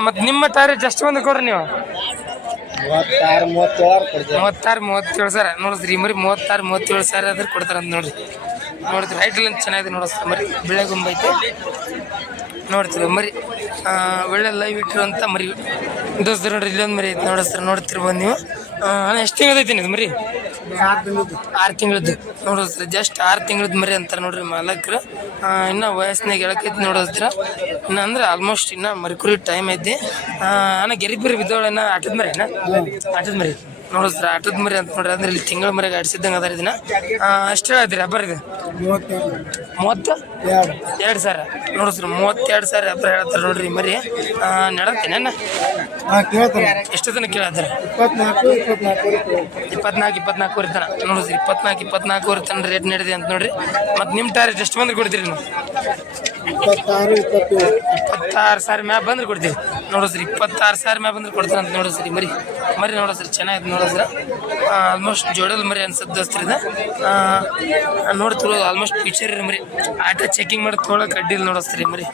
ಮತ್ತು ನಿಮ್ಮ ತಾರಿ ಜಸ್ಟ್ ಒಂದು ಕೊಡ್ರಿ ನೀವು. ಮೂವತ್ತಾರು ಮೂವತ್ತೇಳು ಮೂವತ್ತಾರು ಮೂವತ್ತೇಳು ಸಾವಿರ ನೋಡಿದ್ರಿ ಮರಿ ಮೂವತ್ತಾರು ಮೂವತ್ತೇಳು ಸಾವಿರ ಆದ್ರೆ ಕೊಡ್ತಾರಂತ ನೋಡ್ರಿ. ನೋಡಿದ್ರಿ ಅಂತ ಚೆನ್ನಾಗಿದೆ ನೋಡಿಸ್ತಾರೆ ಮರಿ. ಬಿಳೆ ಗುಂಬೈತೆ ನೋಡ್ತೀವಿ ಮರಿ. ಒಳ್ಳೆ ಲೈವ್ ಇಟ್ಟಿರುವಂಥ ಮರಿ. ದೋಸ್ತರು ನೋಡ್ರಿ ಇಲ್ಲೊಂದು ಮರಿ ಐತೆ ನೋಡಿಸ್ತಾರೆ ನೋಡ್ತಿರ್ಬೋದು ನೀವು. ಅಣ್ಣ ಎಷ್ಟು ತಿಂಗಳದೈತಿ ಇದು ಮರಿ? ಆರು ತಿಂಗಳದ್ದು. ಸರ್ ಜಸ್ಟ್ ಆರು ತಿಂಗಳದ್ದು ಮರಿ ಅಂತಾರೆ ನೋಡ್ರಿ ಮಾಲಕ್ರು. ಇನ್ನು ವಯಸ್ಸಿನಾಗ ಎಳಕೈತಿ ನೋಡಿಸ್ತೀರ ಇನ್ನು ಅಂದ್ರೆ ಆಲ್ಮೋಸ್ಟ್ ಇನ್ನು ಮರಿಕುರಿ ಟೈಮ್ ಐತಿ. ಅನ್ನ ಅಣ್ಣ ಗೆರಿ ಬರಿ ಬಿದ್ದವಳನ್ನ ಆಟದ ಮರಿ ಅಣ್ಣ? ಆಟದ ಮರಿ. ನೋಡಿಸ್ರ ಆಟದ ಮರಿ ಅಂತ ನೋಡ್ರಿ, ಅಂದ್ರೆ ಇಲ್ಲಿ ತಿಂಗಳ ಮರಿಗೆ ಆಡಿಸಿದ್ದಂಗೆ ಅದಾರ ಇದನ್ನ. ಅಷ್ಟು ಹೇಳ್ತೀರಿ ಹಬ್ಬರ ಇದು? ಮೂವತ್ತು? ಎರಡು ಸಾವಿರ. ನೋಡಿಸ್ರಿ ಮೂವತ್ತೆರಡು ಸಾವಿರ ಅಬ್ಬರ ಹೇಳ್ತಾರೆ ನೋಡ್ರಿ ಮರಿ. ನಡತ್ತೇನ ಎಷ್ಟು ದಿನ ಕೇಳತ್ತಾರೆ? ಇಪ್ಪತ್ನಾಲ್ಕು ಇಪ್ಪತ್ನಾಲ್ಕು ಇಪ್ಪತ್ನಾಲ್ಕು ತನ ನೋಡಿದ್ರಿ ಇಪ್ಪತ್ನಾಲ್ಕು ಇಪ್ಪತ್ನಾಲ್ಕು ತನ ರೇಟ್ ನಡೆದಿದೆ ಅಂತ ನೋಡ್ರಿ. ಮತ್ತೆ ನಿಮ್ಮ ಟಾರ್ಗೆಟ್ ಎಷ್ಟು ಬಂದ್ರೆ ಕೊಡ್ತೀರಿ ನೀವು? ಇಪ್ಪತ್ತಾರು ಸಾವಿರ ಮ್ಯಾಪ್ ಬಂದ್ರೆ ಕೊಡ್ತೀವಿ ನೋಡಿಸ್ರಿ ಇಪ್ಪತ್ತಾರು ಸಾವಿರ ಮ್ಯಾಲ ಬಂದ್ರೆ ಕೊಡ್ತಾರೆ ಅಂತ ನೋಡಿಸ್ರಿ ಮರಿ. ಮರಿ ನೋಡಿಸ್ರಿ ಚೆನ್ನಾಗಿದೆ ನೋಡಿದ್ರೆ ಆಲ್ಮೋಸ್ಟ್ ಜೋಡಲ್ ಮರಿ ಅನ್ಸತ್ತೆ ದೋಸ್ತ್ರಿದ ನೋಡ್ತಿರೋದು ಆಲ್ಮೋಸ್ಟ್ ಫೀಚರ್ ಮರಿ. ಆಟ ಚೆಕಿಂಗ್ ಮಾಡಿ ತೊಗೊಳಕ್ಕೆ ಅಡ್ಡಿಲ್ಲ ನೋಡಿಸ್ರಿ ಮರಿ.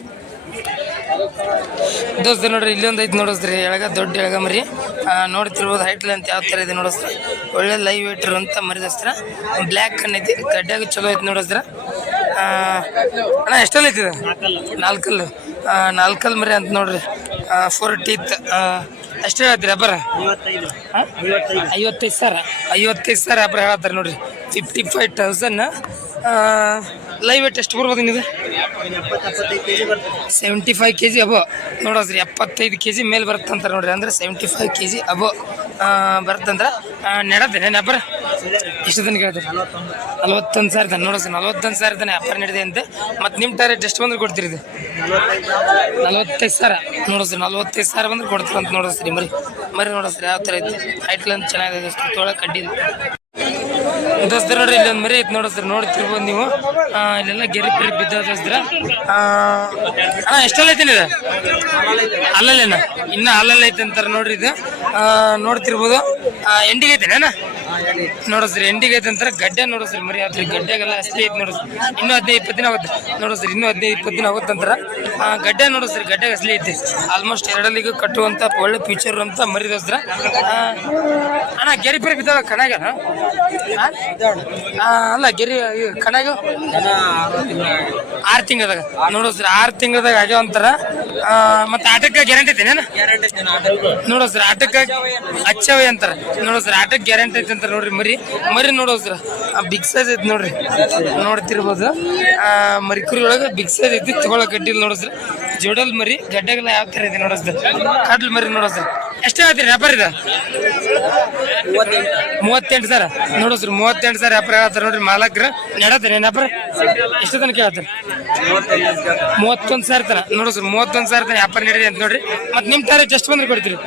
ದೋಸ್ತ ನೋಡ್ರಿ, ಇಲ್ಲೊಂದು ಐತೆ ನೋಡಿಸ್ರಿ ಎಳಗ, ದೊಡ್ಡ ಎಳಗ ಮರಿ. ನೋಡ್ತಿರ್ಬೋದು ಹೈಟ್ ಅಂತ ಯಾವ ಥರ ಇದೆ ನೋಡಿಸ್ರಿ ಒಳ್ಳೆ ಲೈವ್ ವೇಟ್ರ್ ಅಂತ ಮರಿ ದೋಸ್ತ್ರ. ಬ್ಲ್ಯಾಕ್ ಕಣ್ಣೈತಿ ಗಡ್ಡ್ಯಾಗ ಚಲೋ ಐತಿ ನೋಡಿಸ್ರ ಅಣ್ಣ ಎಷ್ಟಲ್ಲಿ ಐತಿ ಇದು? ನಾಲ್ಕಲ್ಲು. ನಾಲ್ಕಲ್ ಮರಿ ಅಂತ ನೋಡ್ರಿ. ಫೋರ್ ಟೀತ್ ಎಷ್ಟು ಹೇಳ್ತೀರಿ ಅಬ್ಬರ ಐವತ್ತೈದು ಸಾವಿರ ಐವತ್ತೈದು ಸಾವಿರ ಅಬ್ಬರ ಹೇಳ್ತಾರೆ ನೋಡ್ರಿ. Fifty five thousand live weight ಎಷ್ಟು ಬರ್ಬೋದು ನಿಮಗೆ ಸೆವೆಂಟಿ ಫೈವ್ ಕೆ ಜಿ ಅಬೋ ನೋಡೋದ್ರಿ, ಎಪ್ಪತ್ತೈದು ಕೆ ಜಿ ಮೇಲೆ ಬರುತ್ತಂತಾರೆ ನೋಡ್ರಿ, ಅಂದ್ರೆ ಸೆವೆಂಟಿ ಫೈವ್ ಕೆ ಜಿ ಅಬೋ ಬರುತ್ತಂದ್ರೆ ನೆಡತ್ತೇನೆ ನೆಬ್ಬರ ಎಷ್ಟು ದಿನ ಹೇಳ್ತಾರೆ ನಲ್ವತ್ತೊಂದು ಸಾವಿರ ತನ ನೋಡೋದು ನಲ್ವತ್ತೊಂದು ಸಾವಿರ ತಾನೆ ವ್ಯಾಪಾರ ನಡೆದಿದೆ ಅಂತೆ. ಮತ್ತು ನಿಮ್ಮ ಟಾರ್ಗೆಟ್ ಎಷ್ಟು ಬಂದ್ರೆ ಕೊಡ್ತೀರಿ ಇದು? ನಲ್ವತ್ತೈದು ಸಾವಿರ. ನೋಡೋದು ನಲ್ವತ್ತೈದು ಸಾವಿರ ಬಂದ್ರೆ ಕೊಡ್ತೀರ ಅಂತ ನೋಡಿಸ್ರಿ ಮರಿ. ಮರಿ ಸರ್ ಯಾವ ಥರ ಐತಿ? ಅಂತ ಚೆನ್ನಾಗಿದೆ ತೋಳ ಕಡ್ಡಿಲ್ಲ ದೋಸ್ತರ ನೋಡ್ರಿ, ಇಲ್ಲೊಂದು ಮರಿ ಐತಿ ನೋಡಿಸ್ರಿ ನೋಡ್ತಿರ್ಬೋದು ನೀವು. ಇಲ್ಲೆಲ್ಲ ಗೆರಿ ಪಿರಿ ಬಿದ್ದ ದೋಸ್ತರ. ಅಣ್ಣ, ಎಷ್ಟಲ್ಲ ಐತೆ ಇದು? ಅಲ್ಲಲ್ಲೇನ? ಇನ್ನ ಅಲ್ಲಲ್ಲ ಐತೆ ಅಂತಾರೆ ನೋಡ್ರಿ ಇದು. ನೋಡ್ತಿರ್ಬೋದು. ಎಂಡಿಗೆ ಐತೇನ ನೋಡಿಸ್ರಿ ಎಂಡಿಗೆ ಐತೆ ಅಂತಾರೆ ಗಡ್ಡೆ ನೋಡಿಸ್ರಿ ಮರಿ ಆತ್ರಿ ಗಡ್ಡೆಗೆಲ್ಲ ಅಷ್ಟೇ ಐತೆ ನೋಡಿಸ್ರಿ ಇನ್ನೂ ಹದಿನೈದು ಇಪ್ಪತ್ತು ದಿನ ಆಗುತ್ತೆ. ನೋಡಿಸ್ರಿ ಇನ್ನೂ ಹದಿನೈದು ಇಪ್ಪತ್ತು ದಿನ ಆಗುತ್ತೆ ಅಂತಾರೆ. ಆ, ಗಡ್ಡೆ ನೋಡಿಸ್ರಿ ಗಡ್ಡೆಗೆ ಅಸಲಿ ಐತಿ. ಆಲ್ಮೋಸ್ಟ್ ಎರಡಲ್ಲಿಗೂ ಕಟ್ಟುವಂತ ಒಳ್ಳೆ ಫ್ಯೂಚರ್ ಅಂತ ಮರಿ ದೋಸ್ತ್ರ ಅಣ್ಣ ಗೆರಿ ಪರಿ ಬಿದ್ದಾವ ಕಣಾಗ? ಅಲ್ಲ ಗೆರಿ ಕಣಗ? ಆರು ತಿಂಗಳದಾಗ ನೋಡಿಸ್ರಿ ಆರು ತಿಂಗಳದಾಗ ಆಗ್ಯಾವ ಅಂತಾರ ಮತ್ತೆ ಆಟಕ್ಕೆ ಗ್ಯಾರಂಟಿ ಐತೆ ನೋಡೋ ಸರ್ ಆಟಕ್ಕೆ ಹಚ್ಚವೆ ಅಂತಾರ. ಸರ್ ಆಟಕ್ಕೆ ಗ್ಯಾರಂಟಿ ಐತೆ ಅಂತಾರೆ ನೋಡ್ರಿ ಮರಿ. ಮರಿ ನೋಡೋ ಸರ್ ಬಿಗ್ ಸೈಜ್ ಐತಿ ನೋಡ್ರಿ. ನೋಡ್ತಿರ್ಬೋದು. ಮರಿ ಕುರಿ ಒಳಗೆ ಬಿಗ್ ಸೈಜ್ ಐತಿ, ತಗೊಳಕ್ ಗಡ್ಡಿಲ್ ಸರ್ ಜೋಡಲ್ ಮರಿ ಗಡ್ಡೆಗೆಲ್ಲ ಯಾವ ಥರ ಇದೆ ಸರ್ ಕಡ್ಲ್ ಮರಿ ನೋಡೋಸ್ರ ಎಷ್ಟೇ ಹೇಳ್ತೀರಿ ವ್ಯಾಪಾರ ಇದೆ? ಮೂವತ್ತೆಂಟು ಸರ. ಸರ್ ಮೂವತ್ತೆಂಟು ಸರ್ ವ್ಯಾಪಾರ ಹೇಳ್ತಾರೆ ನೋಡ್ರಿ ಮಾಲಕ್ರ. ನಡತ್ತಾರೆ ವ್ಯಾಪಾರ ಎಷ್ಟು ತನಕ ಹೇಳ್ತಾರೆ ಮೂವತ್ತೊಂದು ಸಾವಿರ ತನ. ನೋಡಿಸ್ರಿ ಮೂವತ್ತೊಂದು ಸಾವಿರ ತನ ವ್ಯಾಪಾರ ನಡೆದಿದೆ ಅಂತ ನೋಡ್ರಿ. ಮತ್ತೆ ನಿಮ್ಮ ತಾರೆ ಎಷ್ಟು ಬಂದ್ರೆ ಕೊಡ್ತೀರಿ?